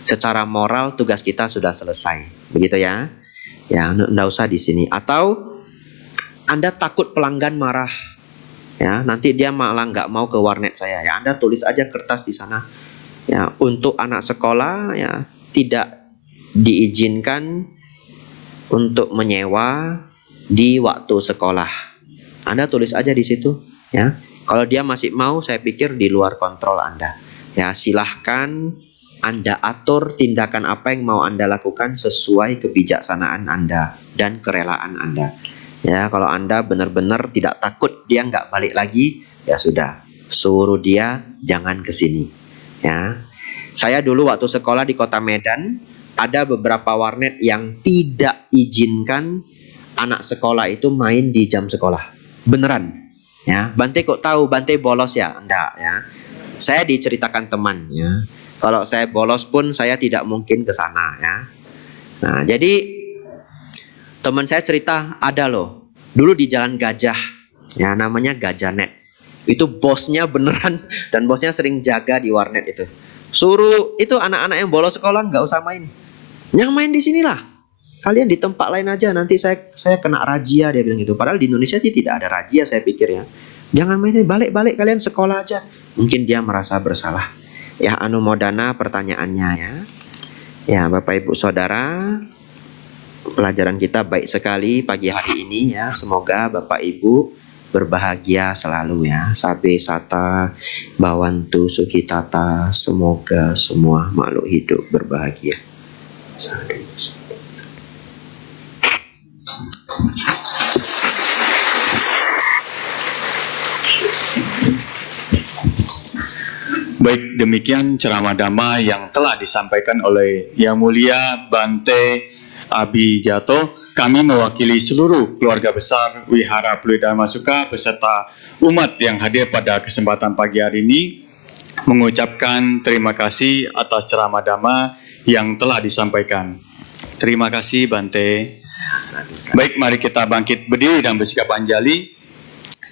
Secara moral tugas kita sudah selesai, begitu ya? Ya, enggak usah di sini. Atau Anda takut pelanggan marah, ya, nanti dia malah nggak mau ke warnet saya. Ya, Anda tulis aja kertas di sana. Ya, untuk anak sekolah ya tidak diizinkan untuk menyewa di waktu sekolah. Anda tulis aja di situ, ya. Kalau dia masih mau, saya pikir di luar kontrol Anda. Ya, silahkan Anda atur tindakan apa yang mau Anda lakukan sesuai kebijaksanaan Anda dan kerelaan Anda. Ya, kalau Anda benar-benar tidak takut dia nggak balik lagi, ya sudah, suruh dia jangan ke sini. Ya, saya dulu waktu sekolah di Kota Medan, ada beberapa warnet yang tidak izinkan anak sekolah itu main di jam sekolah. Beneran. Ya, Bante kok tahu? Bante bolos ya? Enggak ya. Saya diceritakan teman ya. Kalau saya bolos pun saya tidak mungkin ke sana ya. Nah, jadi teman saya cerita ada loh. Dulu di Jalan Gajah. Ya, namanya Gajah Net. Itu bosnya beneran, dan bosnya sering jaga di warnet itu. Suruh itu anak-anak yang bolos sekolah nggak usah main. Yang main di sinilah. Kalian di tempat lain aja, nanti saya kena razia, dia bilang gitu. Padahal di Indonesia sih tidak ada razia, saya pikir ya. Jangan main, balik kalian sekolah aja. Mungkin dia merasa bersalah. Ya, Anumodana pertanyaannya ya. Ya, Bapak Ibu Saudara, pelajaran kita baik sekali pagi hari ini ya. Semoga Bapak Ibu berbahagia selalu ya. Sabe sata, bawantu sukitata. Semoga semua makhluk hidup berbahagia. Baik, demikian ceramah Dhamma yang telah disampaikan oleh Yang Mulia Bante Abijato. Kami mewakili seluruh keluarga besar Wihara Pluit Dharma Sukha beserta umat yang hadir pada kesempatan pagi hari ini mengucapkan terima kasih atas ceramah Dhamma yang telah disampaikan. Terima kasih Bante. Baik, mari kita bangkit berdiri dan bersikap anjali.